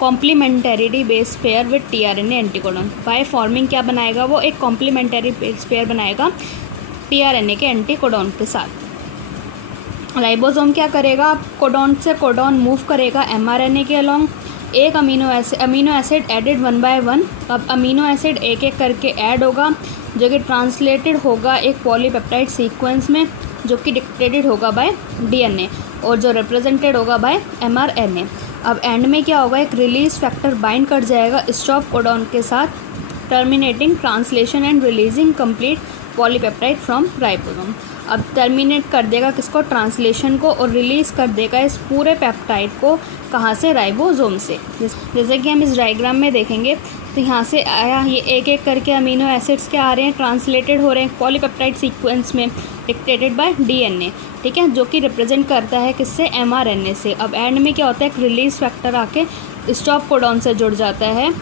complementary base pair with tRNA anticodon. By forming क्या बनाएगा, वो एक कॉम्प्लीमेंटरी बेस पेयर बनाएगा tRNA के एंटीकोडॉन के साथ। राइबोसोम क्या करेगा, कोडॉन से कोडॉन मूव करेगा mRNA के अलोंग। एक अमीनो एसिड एडेड 1 by 1। अब अमीनो एसिड एक एक करके ऐड होगा, जो कि ट्रांसलेटेड होगा एक पॉलीपेप्टाइड सीक्वेंस में, जो कि डिक्टेटेड होगा बाय DNA और जो रिप्रेजेंटेड होगा बाय mRNA। अब एंड में क्या होगा, एक रिलीज फैक्टर बाइंड कर जाएगा स्टॉप कोडॉन के साथ, terminating translation and releasing complete polypeptide from ribosome. अब टर्मिनेट कर देगा किसको, ट्रांसलेशन को, और रिलीज़ कर देगा इस पूरे पेप्टाइड को, कहाँ से, राइबोसोम से। जैसे कि हम इस डायग्राम में देखेंगे तो यहाँ से आया, ये एक एक करके अमीनो एसिड्स क्या आ रहे हैं, ट्रांसलेटेड हो रहे हैं पॉलीपेप्टाइड सीक्वेंस में, डिक्टेटेड बाय DNA, ठीक है, जो कि रिप्रेजेंट करता है किससे, mRNA से। अब एंड में क्या होता है, एक रिलीज फैक्टर आके स्टॉप कोडॉन से जुड़ जाता है,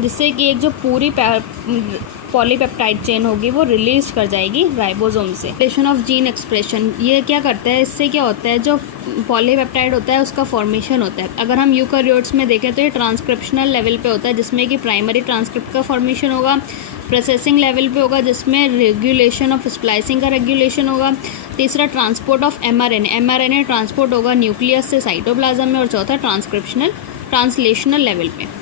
जिससे कि एक जो पूरी पॉलीपेप्टाइड चेन होगी वो रिलीज कर जाएगी राइबोसोम से। फॉर्मेशन ऑफ जीन एक्सप्रेशन, ये क्या करता है, इससे क्या होता है, जो पॉलीपेप्टाइड होता है उसका फॉर्मेशन होता है। अगर हम यूकैरियोट्स में देखें तो ये ट्रांसक्रिप्शनल लेवल पे होता है, जिसमें कि प्राइमरी ट्रांसक्रिप्ट का फॉर्मेशन होगा, प्रोसेसिंग लेवल पे होगा, जिसमें रेगुलेशन ऑफ स्प्लाइसिंग का रेगुलेशन होगा, तीसरा ट्रांसपोर्ट ऑफ mRNA ट्रांसपोर्ट होगा न्यूक्लियस से साइटोप्लाज्म में, और चौथा ट्रांसलेशनल लेवल पे।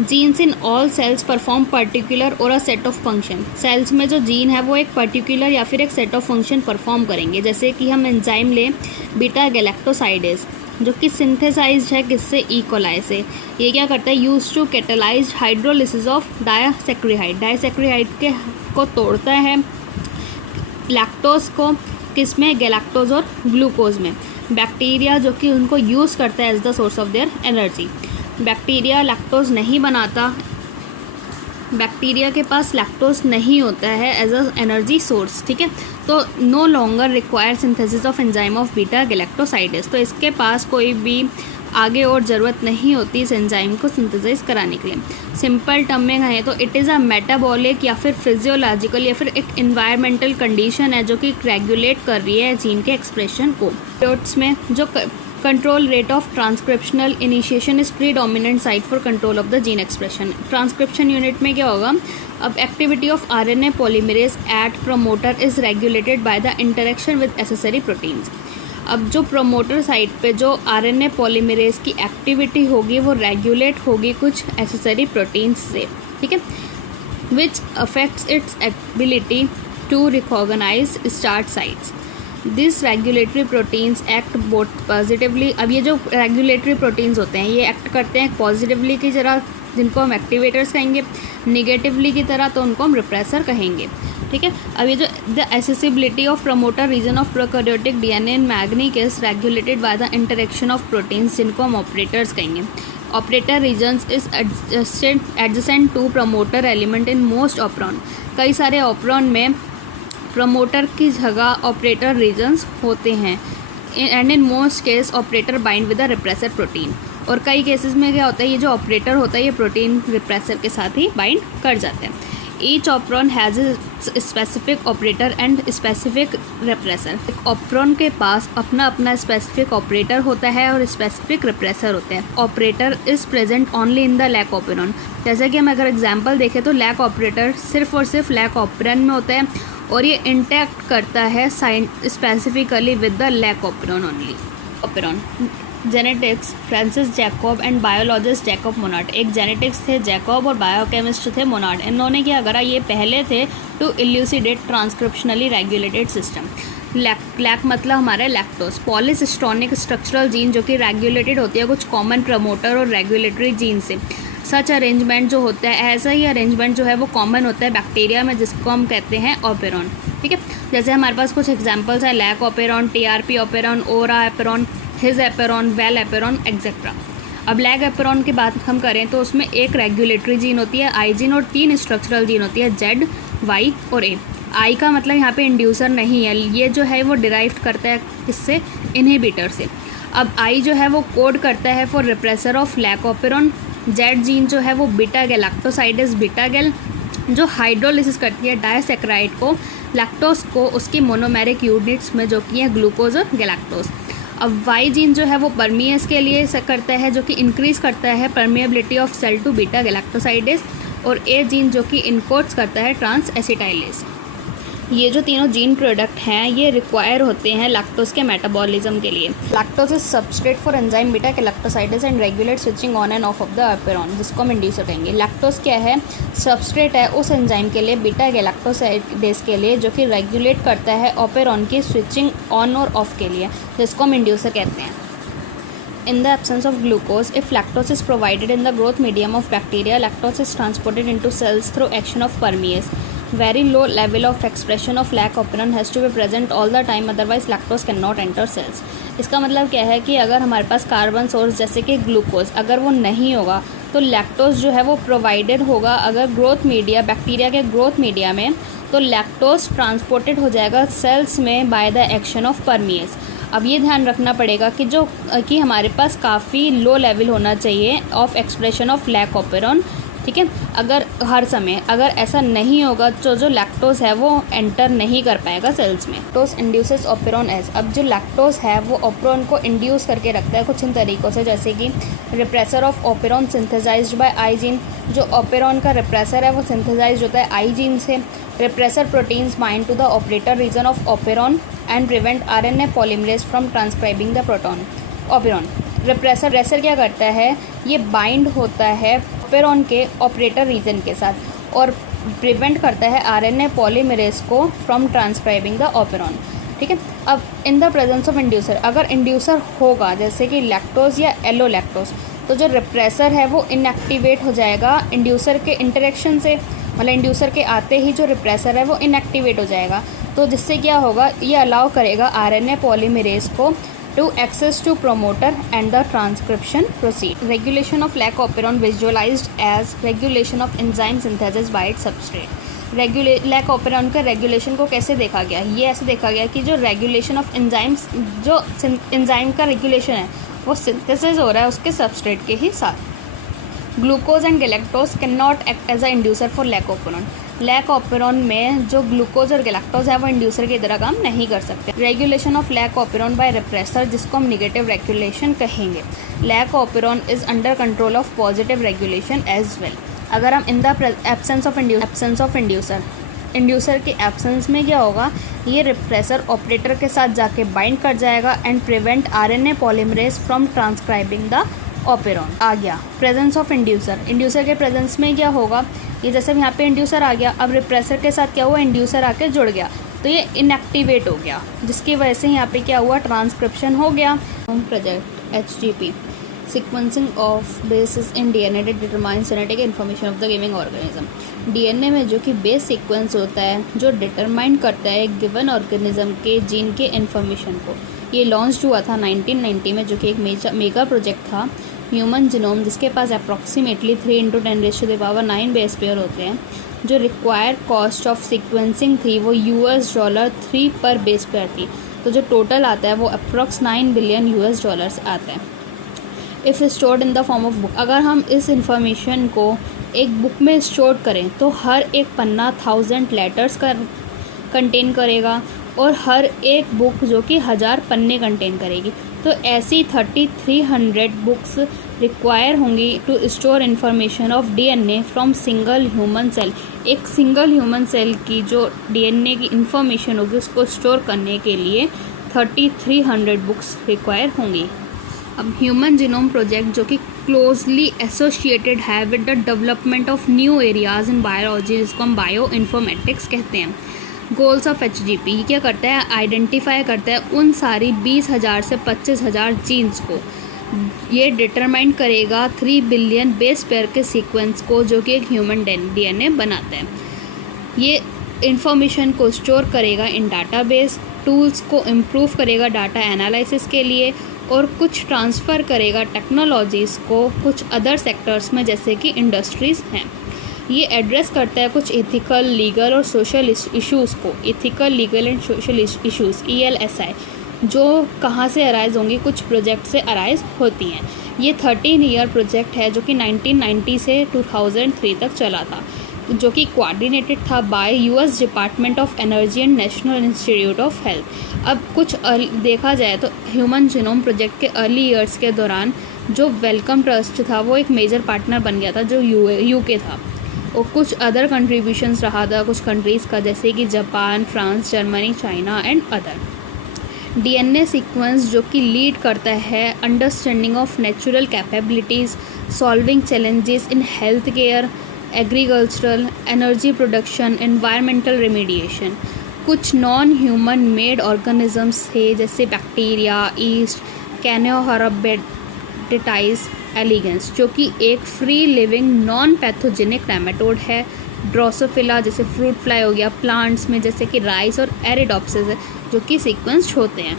Genes in all cells perform particular or a set of function. Cells में जो जीन है वो एक पर्टिकुलर या फिर एक सेट ऑफ फंक्शन परफॉर्म करेंगे। जैसे कि हम एंजाइम लें बीटा गैलेक्टोसाइडेज, जो कि सिंथेसाइज्ड है किससे, ई कोलाई से। ये क्या करता है, use to catalyse hydrolysis of disaccharide को तोड़ता है लैक्टोज को, किस में, गैलेक्टोज और ग्लूकोज में। बैक्टीरिया जो कि उनको यूज़ करता है as the source of their energy. Bacteria lactose नहीं बनाता, बैक्टीरिया के पास लैक्टोज नहीं होता है एज अ एनर्जी सोर्स, ठीक है। तो no longer require synthesis of enzyme of beta galactosidase, तो इसके पास कोई भी आगे और ज़रूरत नहीं होती इस एंजाइम को सिंथेसाइज कराने के लिए। सिंपल टर्म में कहें तो इट इज़ अ मेटाबॉलिक या फिर फिजियोलॉजिकल या फिर एक इन्वायरमेंटल कंडीशन है जो कि रेगुलेट कर रही है जीन के एक्सप्रेशन को। प्रोट्स में जो control rate of transcriptional initiation is predominant site for control of the gene expression. Transcription unit में क्या होगा, अब activity of RNA polymerase at promoter is regulated by the interaction with accessory proteins. अब जो प्रोमोटर साइट पे जो RNA polymerase की activity होगी वो रेगुलेट होगी कुछ एसेसरी प्रोटीन्स से, ठीक है, which affects its ability to recognize start sites. This regulatory proteins act both positively. अब ये जो रेगुलेटरी प्रोटीन्स होते हैं ये एक्ट करते हैं पॉजिटिवली की तरह, जिनको हम एक्टिवेटर्स कहेंगे, निगेटिवली की तरह तो उनको हम रिप्रेसर कहेंगे, ठीक है। अब ये जो the accessibility of promoter region of prokaryotic DNA in मैग्निक is regulated by the interaction of proteins, जिनको हम ऑपरेटर्स कहेंगे। Operator regions is adjacent to promoter element in most operon. कई सारे ऑपरॉन में प्रमोटर की जगह ऑपरेटर रीजन्स होते हैं, and in most case operator bind with the repressor protein. और कई केसेस में क्या होता है, ये जो ऑपरेटर होता है ये प्रोटीन रिप्रेसर के साथ ही बाइंड कर जाते हैं। Each operon has a specific operator and specific repressor. Operon के पास अपना अपना स्पेसिफिक ऑपरेटर होता है और स्पेसिफिक रिप्रेसर होते हैं। Operator is present only in the lac operon. जैसे कि हम अगर एग्जांपल देखें तो लैक ऑपरेटर सिर्फ और सिर्फ लैक ऑपरॉन में होता है और ये इंटैक्ट करता है specifically with the lac operon only. Operon genetics Francis Jacob and biologist Jacob Monod. एक जेनेटिक्स थे जैकब और बायोकेमिस्ट थे मोनार्ड। इन्होंने क्या करा, ये पहले थे to elucidate transcriptionally regulated system. Lac मतलब हमारा लैक्टोज, पॉलीसिस्टोनिक स्ट्रक्चरल जीन जो कि रेगुलेटेड होती है कुछ कॉमन प्रमोटर और रेगुलेटरी जीन से। सच अरेंजमेंट जो होता है, ऐसा ही अरेंजमेंट जो है वो कॉमन होता है बैक्टीरिया में, जिसको हम कहते हैं ऑपेरॉन, ठीक है। जैसे हमारे पास कुछ एग्जांपल्स हैं, लैक ऑपेरॉन, टीआरपी ऑपेरॉन, ओरा ऑपेरॉन, हिज एपेरॉन, वेल एपेरॉन एक्सेट्रा। अब लैक एपेरॉन की बात हम करें तो उसमें एक रेगुलेटरी जीन होती है आई जीन और 3 स्ट्रक्चरल जीन होती है जेड, वाई और ए। आई का मतलब यहाँ पे इंड्यूसर नहीं है, ये जो है वो डिराइव करता है किससे, इनहिबिटर से। अब आई जो है वो कोड करता है for repressor of lac operon. Z gene जो है वो बीटा गैलेक्टोसाइडेज बीटा गैल जो हाइड्रोलिसिस करती है डायसैकेराइड को, लैक्टोज को, उसकी मोनोमेरिक यूनिट्स में जो कि है ग्लूकोज और गैलेक्टोज। अब वाई जीन जो है वो परमिएस के लिए करता है जो कि इंक्रीज़ करता है permeability of cell to beta galactosidase, और ए जीन जो कि इनकोड्स करता है ट्रांस एसिटाइलेज। ये जो तीनों जीन प्रोडक्ट हैं ये रिक्वायर होते हैं लैक्टोज के मेटाबॉलिज्म के लिए। Lactose is substrate for enzyme beta galactosidase and regulate switching on end of of the operon, जिसको हम इंड्यूसर कहेंगे। लैक्टोज क्या है, सबस्ट्रेट है उस एंजाइम के लिए बीटा गैलेक्टोसाइडेज के लिए जो कि रेगुलेट करता है ऑपेरॉन की स्विचिंग ऑन और ऑफ के लिए, जिसको हम इंड्यूसर कहते हैं। In the absence of glucose, if lactose is provided in the growth medium of bacteria, lactose is transported into cells through action of permease. Very low level of expression of lac operon has to be present all the time, otherwise lactose cannot enter cells. इसका मतलब क्या है कि अगर हमारे पास carbon source जैसे कि glucose अगर वो नहीं होगा तो लैक्टोज जो है वो प्रोवाइडेड होगा। अगर ग्रोथ मीडिया बैक्टीरिया के ग्रोथ मीडिया में तो लैक्टोज ट्रांसपोर्टेड हो जाएगा सेल्स में बाय द एक्शन ऑफ परमिएज। अब ये ध्यान रखना पड़ेगा कि हमारे पास काफ़ी लो लेवल होना चाहिए of expression of lac operon, ठीक है। अगर हर समय अगर ऐसा नहीं होगा तो जो लैक्टोज है वो एंटर नहीं कर पाएगा सेल्स में। लैक्टोज इंड्यूसेस ऑपेरॉन एज, अब जो लैक्टोज है वो ऑपेरॉन को इंड्यूस करके रखता है कुछ इन तरीक़ों से, जैसे कि repressor of operon synthesised by I gene. जो ऑपेरॉन का रिप्रेसर है वो सिंथेसाइज होता है आई जीन से। Repressor proteins bind to the operator region of operon and prevent RNA polymerase from transcribing the operon. Repressor क्या करता है, ये बाइंड होता है ऑपेरॉन के ऑपरेटर रीजन के साथ और प्रिवेंट करता है आरएनए पॉलीमरेज को फ्रॉम ट्रांसक्राइबिंग द ऑपेरॉन, ठीक है। अब in the presence of inducer, अगर इंड्यूसर होगा जैसे कि लैक्टोज या एलो लैक्टोज, तो जो रिप्रेसर है वो इनएक्टिवेट हो जाएगा इंड्यूसर के इंटरेक्शन से, मतलब इंड्यूसर के आते ही जो रिप्रेसर है वो इनएक्टिवेट हो जाएगा। तो जिससे क्या होगा, ये अलाउ करेगा आरएनए पॉलीमरेज को to access to promoter and the transcription proceed. Regulation of lac operon visualized as regulation of enzyme synthesis by its substrate. Lac operon का रेगुलेशन को कैसे देखा गया? ये ऐसे देखा गया कि जो रेगुलेशन ऑफ एंजाइम्स, जो एंजाइम का रेगुलेशन है वो सिंथेसिस हो रहा है उसके सबस्ट्रेट के ही साथ। Glucose and galactose can not act as a inducer for lac operon. Lac operon में जो ग्लूकोज और गैलेक्टोज है वो इंड्यूसर की तरह काम नहीं कर सकते। Regulation of lac operon by repressor, जिसको हम निगेटिव रेगुलेशन कहेंगे। Lac operon is under control of positive regulation as well. अगर हम in the absence of inducer के एब्सेंस में क्या होगा, ये रिप्रेसर ऑपरेटर के साथ जाके बाइंड कर जाएगा and prevent RNA polymerase from transcribing the operon. आ गया प्रेजेंस ऑफ इंड्यूसर के प्रेजेंस में क्या होगा, ये जैसे यहाँ पे इंड्यूसर आ गया, अब रिप्रेसर के साथ क्या हुआ, इंड्यूसर आके जुड़ गया तो ये इनएक्टिवेट हो गया, जिसकी वजह से यहाँ पे क्या हुआ, ट्रांसक्रिप्शन हो गया। Project HGP sequencing of bases in DNA that determines genetic information of the giving organism। DNA में जो कि बेस सीक्वेंस होता है जो डिटरमाइन करता है गिवन ऑर्गेनिज्म के जीन के इन्फॉर्मेशन को। ये लॉन्च हुआ था 1990 में, जो कि एक मेगा प्रोजेक्ट था ह्यूमन जीनोम, जिसके पास अप्रॉक्सीमेटली 3 × 10⁹ बेस पेयर होते हैं। जो रिक्वायर कॉस्ट ऑफ सीक्वेंसिंग थी वो $3 पर बेस पेयर थी, तो जो टोटल आता है वो अप्रॉक्स $9 बिलियन आता है। If stored in the form of book, अगर हम इस इंफॉर्मेशन को एक बुक में स्टोर करें तो हर एक पन्ना 1000 लेटर्स का कंटेन करेगा और हर एक बुक जो कि 1000 पन्ने कंटेन करेगी। तो ऐसी 3300 बुक्स रिक्वायर होंगी to store information of DNA from single human cell. एक सिंगल ह्यूमन सेल की जो DNA की इंफॉर्मेशन होगी उसको स्टोर करने के लिए 3300 बुक्स रिक्वायर होंगी। अब ह्यूमन जीनोम प्रोजेक्ट जो कि क्लोजली एसोसिएटेड है with the development of new areas in biology, जिसको हम बायो इन्फॉर्मेटिक्स कहते हैं। गोल्स ऑफ HGP क्या करता है, आइडेंटिफाई करता है उन सारी 20,000 से 25,000 जीन्स को। ये डिटरमाइन करेगा 3 बिलियन बेस पेयर के सीक्वेंस को जो कि एक ह्यूमन DNA बनाता है। ये इंफॉर्मेशन को स्टोर करेगा इन डाटाबेस, टूल्स को इम्प्रूव करेगा डाटा एनालिसिस के लिए, और कुछ ट्रांसफ़र करेगा टेक्नोलॉजीज़ को कुछ अदर सेक्टर्स में जैसे कि इंडस्ट्रीज़ हैं। ये एड्रेस करता है कुछ एथिकल, लीगल और सोशल इश्यूज़ को। Ethical, legal and social issues ELSI जो कहाँ से अराइज़ होंगी, कुछ प्रोजेक्ट से अराइज़ होती हैं। ये 13 ईयर प्रोजेक्ट है जो कि 1990 से 2003 तक चला था, जो कि कोऑर्डिनेटेड था by US department of energy and national institute of health. अब कुछ देखा जाए तो ह्यूमन जीनोम प्रोजेक्ट के अर्ली ईयर्स के दौरान जो वेलकम ट्रस्ट था वो एक मेजर पार्टनर बन गया था जो UK था, और कुछ अदर कंट्रीब्यूशंस रहा था कुछ कंट्रीज़ का, जैसे कि Japan, France, Germany, China and other. DNA sequence जो कि लीड करता है understanding of natural capabilities, solving challenges in health care, agricultural, energy production, environmental remediation. कुछ नॉन ह्यूमन मेड ऑर्गेनिजम्स थे जैसे बैक्टीरिया, ईस्ट, कैनियोहैबिटाइस एलिगेंस जो कि एक free living non pathogenic nematode है। ड्रोसोफिला जैसे फ्रूट फ्लाई हो गया, प्लांट्स में जैसे कि राइस और एरिडोप्सिस है जो कि सीक्वेंस्ड होते हैं।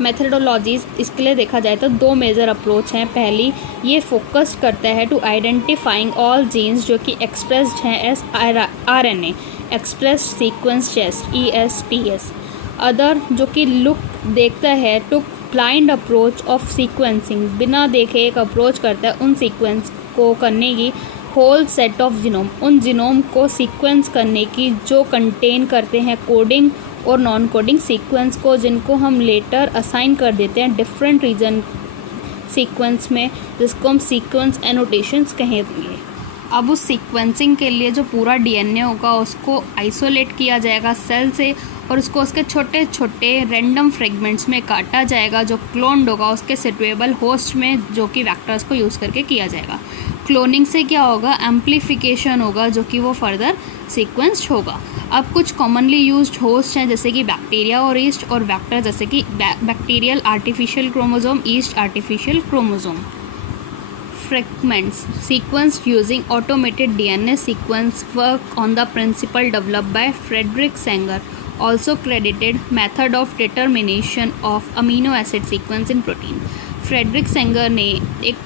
मेथडोलॉजीज़ इसके लिए देखा जाए तो 2 मेजर अप्रोच हैं। पहली, ये फोकस करता है टू आइडेंटिफाइंग ऑल जीन्स जो कि एक्सप्रेस्ड हैं as RNA, express sequence test ESTS। Other जो कि लुक देखता है to blind approach of sequencing, बिना देखे एक अप्रोच करता है उन सीक्वेंस को करने की होल सेट ऑफ जीनोम, उन जीनोम को सीक्वेंस करने की जो कंटेन करते हैं कोडिंग और नॉन कोडिंग सीक्वेंस को, जिनको हम लेटर असाइन कर देते हैं डिफरेंट रीजन सीक्वेंस में, जिसको हम सीक्वेंस एनोटेशंस कहेंगे। अब उस सीक्वेंसिंग के लिए जो पूरा DNA होगा उसको आइसोलेट किया जाएगा सेल से और उसको उसके छोटे छोटे रैंडम फ्रेगमेंट्स में काटा जाएगा जो क्लोन्ड होगा उसके सिटुएबल होस्ट में, जो कि वेक्टर्स को यूज़ करके किया जाएगा। क्लोनिंग से क्या होगा, एम्प्लीफिकेशन होगा जो कि वो फर्दर सीक्वेंस्ड होगा। अब कुछ कॉमनली यूज्ड होस्ट हैं जैसे कि बैक्टीरिया और ईस्ट, और वेक्टर जैसे कि bacterial artificial chromosome, yeast artificial chromosome. Fragments sequenced using automated DNA sequence work on the principle developed by Frederick Sanger also credited method of determination of amino acid sequence in protein. Frederick Sanger ने एक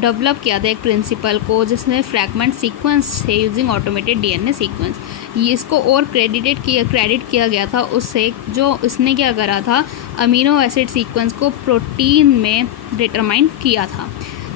develop किया था एक principle को जिसने fragment sequence थे using automated DNA sequence. ये इसको और क्रेडिट किया गया था उससे जो इसने क्या करा था, अमीनो एसिड सीक्वेंस को प्रोटीन में डिटरमाइन किया था.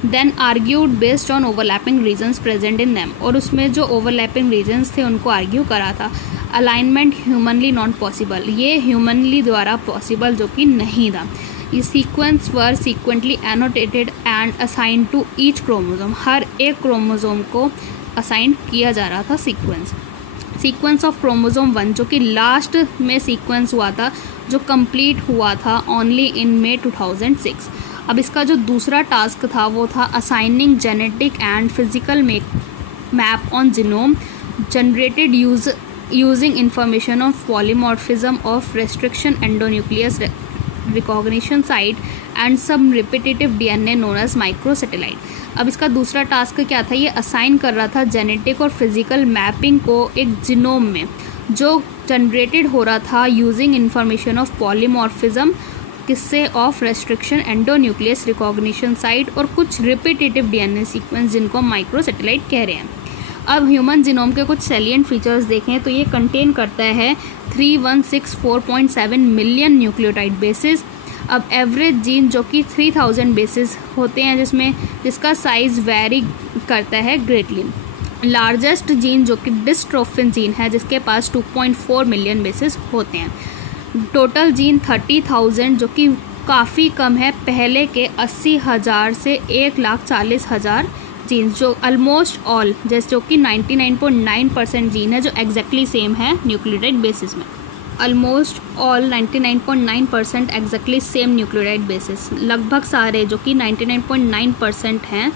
Then argued based on overlapping regions present in them, और उसमें जो ओवरलैपिंग रीजन्स थे उनको आर्ग्यू करा था. अलाइनमेंट ह्यूमनली नॉट पॉसिबल, ये ह्यूमनली द्वारा पॉसिबल जो कि नहीं था. ये sequence were sequentially annotated and assign to each chromosome, हर एक क्रोमोसोम को असाइन किया जा रहा था सीक्वेंस ऑफ क्रोमोसोम 1 जो कि लास्ट में सीक्वेंस हुआ था, जो कंप्लीट हुआ था ओनली इन May 2006. अब इसका जो दूसरा टास्क था वो था assigning genetic and physical map on genome generated using information of polymorphism of restriction endonuclease recognition site and some repetitive DNA known as microsatellite. अब इसका दूसरा टास्क क्या था, ये असाइन कर रहा था जेनेटिक और फिजिकल मैपिंग को एक जीनोम में जो जनरेटेड हो रहा था यूजिंग इंफॉर्मेशन ऑफ पॉलीमॉर्फिज्म किससे, of restriction endonuclease recognition site और कुछ रिपीटेटिव डीएनए सीक्वेंस जिनको माइक्रोसैटेलाइट कह रहे हैं. अब ह्यूमन जीनोम के कुछ सैलिएंट फीचर्स देखें तो ये कंटेन करता है 3164.7 मिलियन न्यूक्लियोटाइड बेसिस. अब एवरेज जीन जो कि 3000 बेसिस होते हैं जिसका साइज़ वेरी करता है ग्रेटली. लार्जेस्ट जीन जो कि डिस्ट्रोफिन जीन है जिसके पास 2.4 मिलियन बेसिस होते हैं. टोटल जीन 30,000 जो कि काफ़ी कम है पहले के 80,000 से 1,40,000 जीन्स, जो ऑलमोस्ट ऑल जैसे जो कि 99.9% जीन है जो एग्जैक्टली सेम है न्यूक्लियोटाइड बेसिस में. Almost all 99.9% exactly same nucleotide basis, लगभग सारे जो कि 99.9% हैं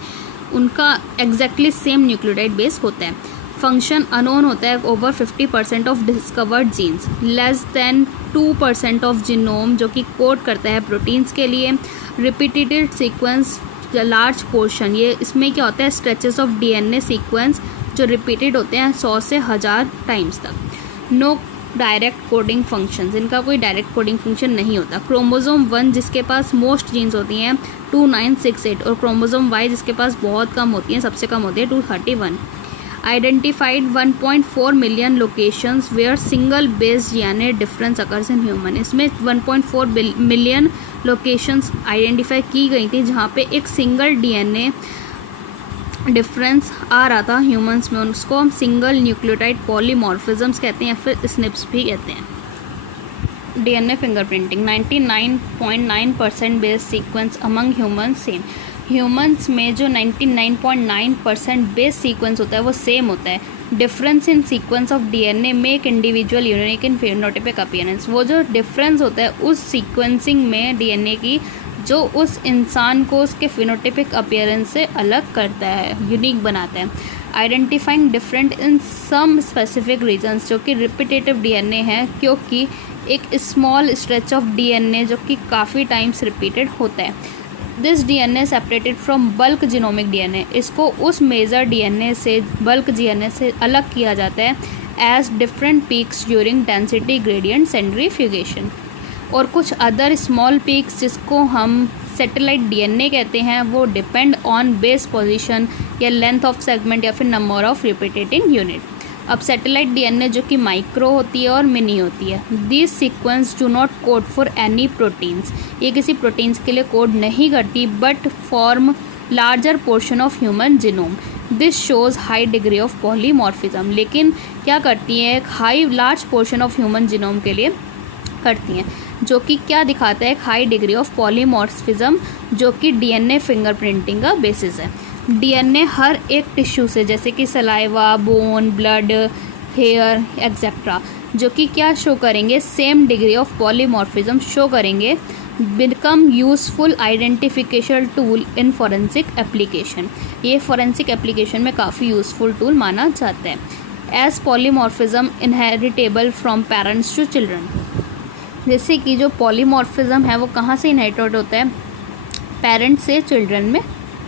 उनका एग्जैक्टली सेम न्यूक्लियोटाइड बेस होता है. फंक्शन अनोन होता है over 50% of discovered genes. Less than 2% of genome जो कि कोड करता है प्रोटीन्स के लिए. रिपीटेड सीक्वेंस लार्ज पोर्शन, ये इसमें क्या होता है, स्ट्रेचेस ऑफ डीएनए सीक्वेंस जो रिपीटेड होते हैं 100 से 1000 टाइम्स तक. नो डायरेक्ट कोडिंग फंक्शंस, इनका कोई डायरेक्ट कोडिंग फंक्शन नहीं होता. क्रोमोसोम 1 जिसके पास मोस्ट जीन्स होती हैं 2968 और क्रोमोसोम Y जिसके पास बहुत कम होती हैं, सबसे कम होती है 231. Identified 1.4 million locations where single base DNA difference occurs in human. इसमें 1.4 मिलियन लोकेशंस आइडेंटिफाई की गई थी जहाँ पे एक सिंगल डीएनए डिफरेंस आ रहा था ह्यूमंस में. उसको हम सिंगल न्यूक्लियोटाइड पॉलीमॉर्फिज्म्स कहते हैं या फिर स्निप्स भी कहते हैं. DNA fingerprinting 99.9% base sequence among human same. Humans में जो 99.9% बेस सीक्वेंस होता है वो सेम होता है. Difference in sequence of DNA make individual unique in phenotypic appearance. वो जो डिफरेंस होता है उस सीक्वेंसिंग में डीएनए की जो उस इंसान को उसके फिनोटाइपिक अपीयरेंस से अलग करता है, यूनिक बनाता है. Identifying different in some specific regions, जो कि रिपीटेटिव डीएनए है क्योंकि एक स्मॉल स्ट्रेच ऑफ डीएनए जो कि काफ़ी टाइम्स रिपीटेड होता है. This DNA separated from bulk genomic DNA, इसको उस मेजर डीएनए से बल्क डीएनए से अलग किया जाता है as different peaks during density gradient centrifugation. और कुछ अदर स्मॉल पीक्स जिसको हम सैटेलाइट डीएनए कहते हैं वो डिपेंड ऑन बेस पोजीशन या लेंथ ऑफ सेगमेंट या फिर नंबर ऑफ रिपीटेटिंग यूनिट. अब सैटेलाइट डीएनए जो कि माइक्रो होती है और मिनी होती है. This sequence do not code for any proteins, ये किसी प्रोटीन्स के लिए कोड नहीं करती but form larger portion of human genome. This shows high degree of polymorphism, लेकिन क्या करती हैं, एक large portion of human genome के लिए करती हैं, जो कि क्या दिखाता है, एक हाई डिग्री ऑफ पॉलीमॉर्फिज्म जो कि डीएनए फिंगरप्रिंटिंग का बेसिस है. डीएनए हर एक टिश्यू से जैसे कि saliva, bone, blood, hair etcetera जो कि क्या शो करेंगे, same degree of polymorphism show करेंगे. Become useful identification tool in forensic application, ये फॉरेंसिक एप्लीकेशन में काफ़ी यूज़फुल टूल माना जाता है. As polymorphism inheritable from parents to children, जैसे कि जो पॉलीमॉर्फिज्म है वो कहाँ से इनहेरिटेड होता है, पेरेंट्स से चिल्ड्रन में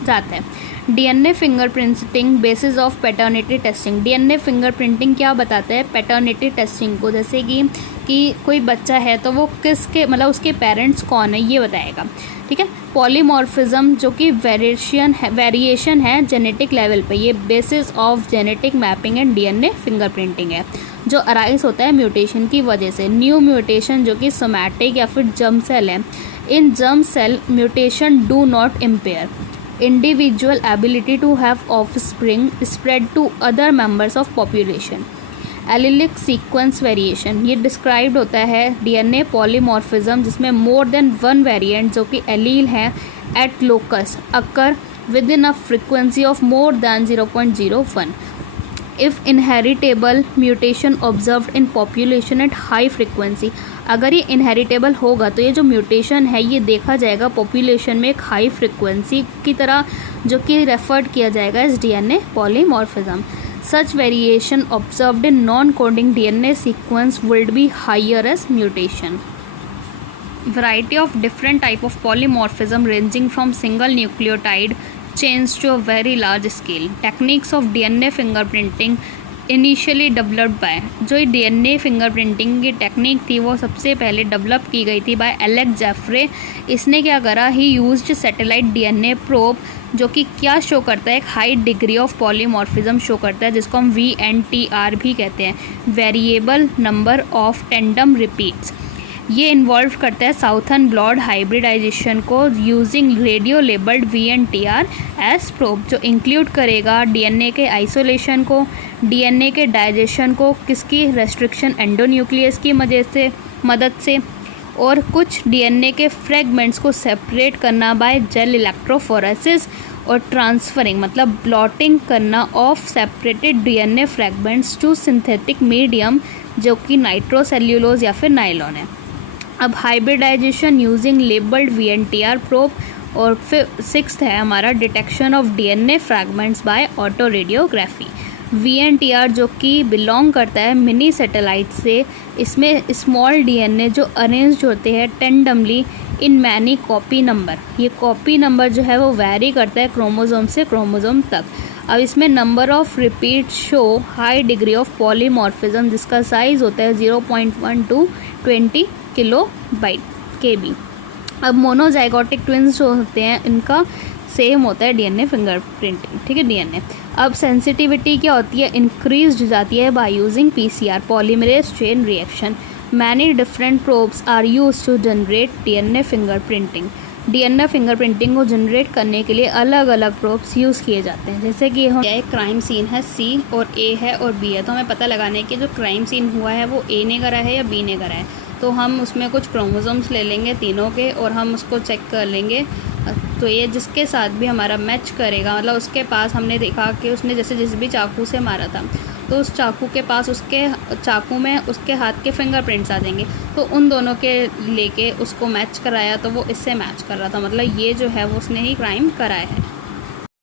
जाता है. DNA fingerprinting basis of paternity testing. DNA fingerprinting क्या बताता है, पैटर्निटी टेस्टिंग को, जैसे कि कि कोई बच्चा है तो वो किसके मतलब उसके पेरेंट्स कौन है ये बताएगा, ठीक है। पॉलीमॉर्फिज्म जो कि वेरिएशन है जेनेटिक लेवल पे, ये basis of genetic mapping and DNA fingerprinting है जो अराइज होता है म्यूटेशन की वजह से। न्यू म्यूटेशन जो कि सोमैटिक या फिर जर्म सेल है, in germ cell mutation do not impair individual ability to have offspring spread to other members of population। Allylic sequence variation ये डिस्क्राइब्ड होता है डीएनए पॉलीमॉर्फिज्म जिसमें मोर देन वन वेरिएंट जो कि allele हैं at locus occur within a frequency of more than 0.01। If inheritable mutation observed in population at high frequency, अगर ये inheritable होगा तो ये जो म्यूटेशन है ये देखा जाएगा पॉपुलेशन में एक हाई फ्रिक्वेंसी की तरह, जो कि रेफर्ड किया जाएगा as DNA polymorphism. Such variation observed in non coding DNA sequence would be higher as mutation. Variety of different type of polymorphism ranging from single nucleotide chains to a very large scale। Techniques of DNA fingerprinting initially developed by, जो ये DNA fingerprinting की technique थी वो सबसे पहले develop की गई थी बाय एलेक्स जेफरे। इसने क्या करा, he used satellite DNA probe जो कि क्या शो करता है, एक high degree of polymorphism show करता है जिसको हम VNTR भी कहते हैं, variable number of tandem repeats. ये इन्वॉल्व करता है साउथर्न ब्लॉट हाइब्रिडाइजेशन को using radio labelled VNTR as probe, जो इंक्लूड करेगा डीएनए के आइसोलेशन को, डीएनए के डाइजेशन को, किसकी रेस्ट्रिक्शन एंडोन्यूक्लियस की मदद से, और कुछ डीएनए के फ्रेगमेंट्स को सेपरेट करना बाय जेल इलेक्ट्रोफोरेसिस, और ट्रांसफरिंग मतलब ब्लॉटिंग करना of separated DNA fragments to synthetic medium जो कि नाइट्रोसेल्यूलोज या फिर नायलॉन है। अब hybridization using labelled VNTR probe, और फिर 6th है हमारा detection of DNA fragments by autoradiography. VNTR जो कि बिलोंग करता है मिनी सैटेलाइट से, इसमें स्मॉल डीएनए जो अरेंज्ड होते हैं tandemly in many copy number, ये कॉपी नंबर जो है वो वैरी करता है क्रोमोसोम से क्रोमोसोम तक। अब इसमें number of repeat show high degree of polymorphism जिसका साइज़ होता है 0.1 to 20 किलोबाइट KB। अब मोनोजाइगोटिक ट्विंस जो होते हैं इनका सेम होता है डीएनए फिंगरप्रिंटिंग, ठीक है डीएनए। अब सेंसिटिविटी क्या होती है, इंक्रीज हो जाती है by using PCR polymerase chain reaction. Many different probes are used to generate DNA fingerprinting. DNA fingerprinting को जनरेट करने के लिए अलग अलग प्रोब्स यूज़ किए जाते हैं, जैसे कि हम एक क्राइम सीन है C और A है और B है, तो हमें पता लगाने कि जो क्राइम सीन हुआ है वो A ने करा है या B ने करा है। तो हम उसमें कुछ क्रोमोसोम्स ले लेंगे तीनों के और हम उसको चेक कर लेंगे, तो ये जिसके साथ भी हमारा मैच करेगा, मतलब उसके पास हमने देखा कि उसने जैसे जिस भी चाकू से मारा था तो उस चाकू के पास उसके चाकू में उसके हाथ के फिंगरप्रिंट्स आ जाएंगे, तो उन दोनों के लेके उसको मैच कराया तो वो इससे मैच कर रहा था, मतलब ये जो है वो उसने ही क्राइम कराया है।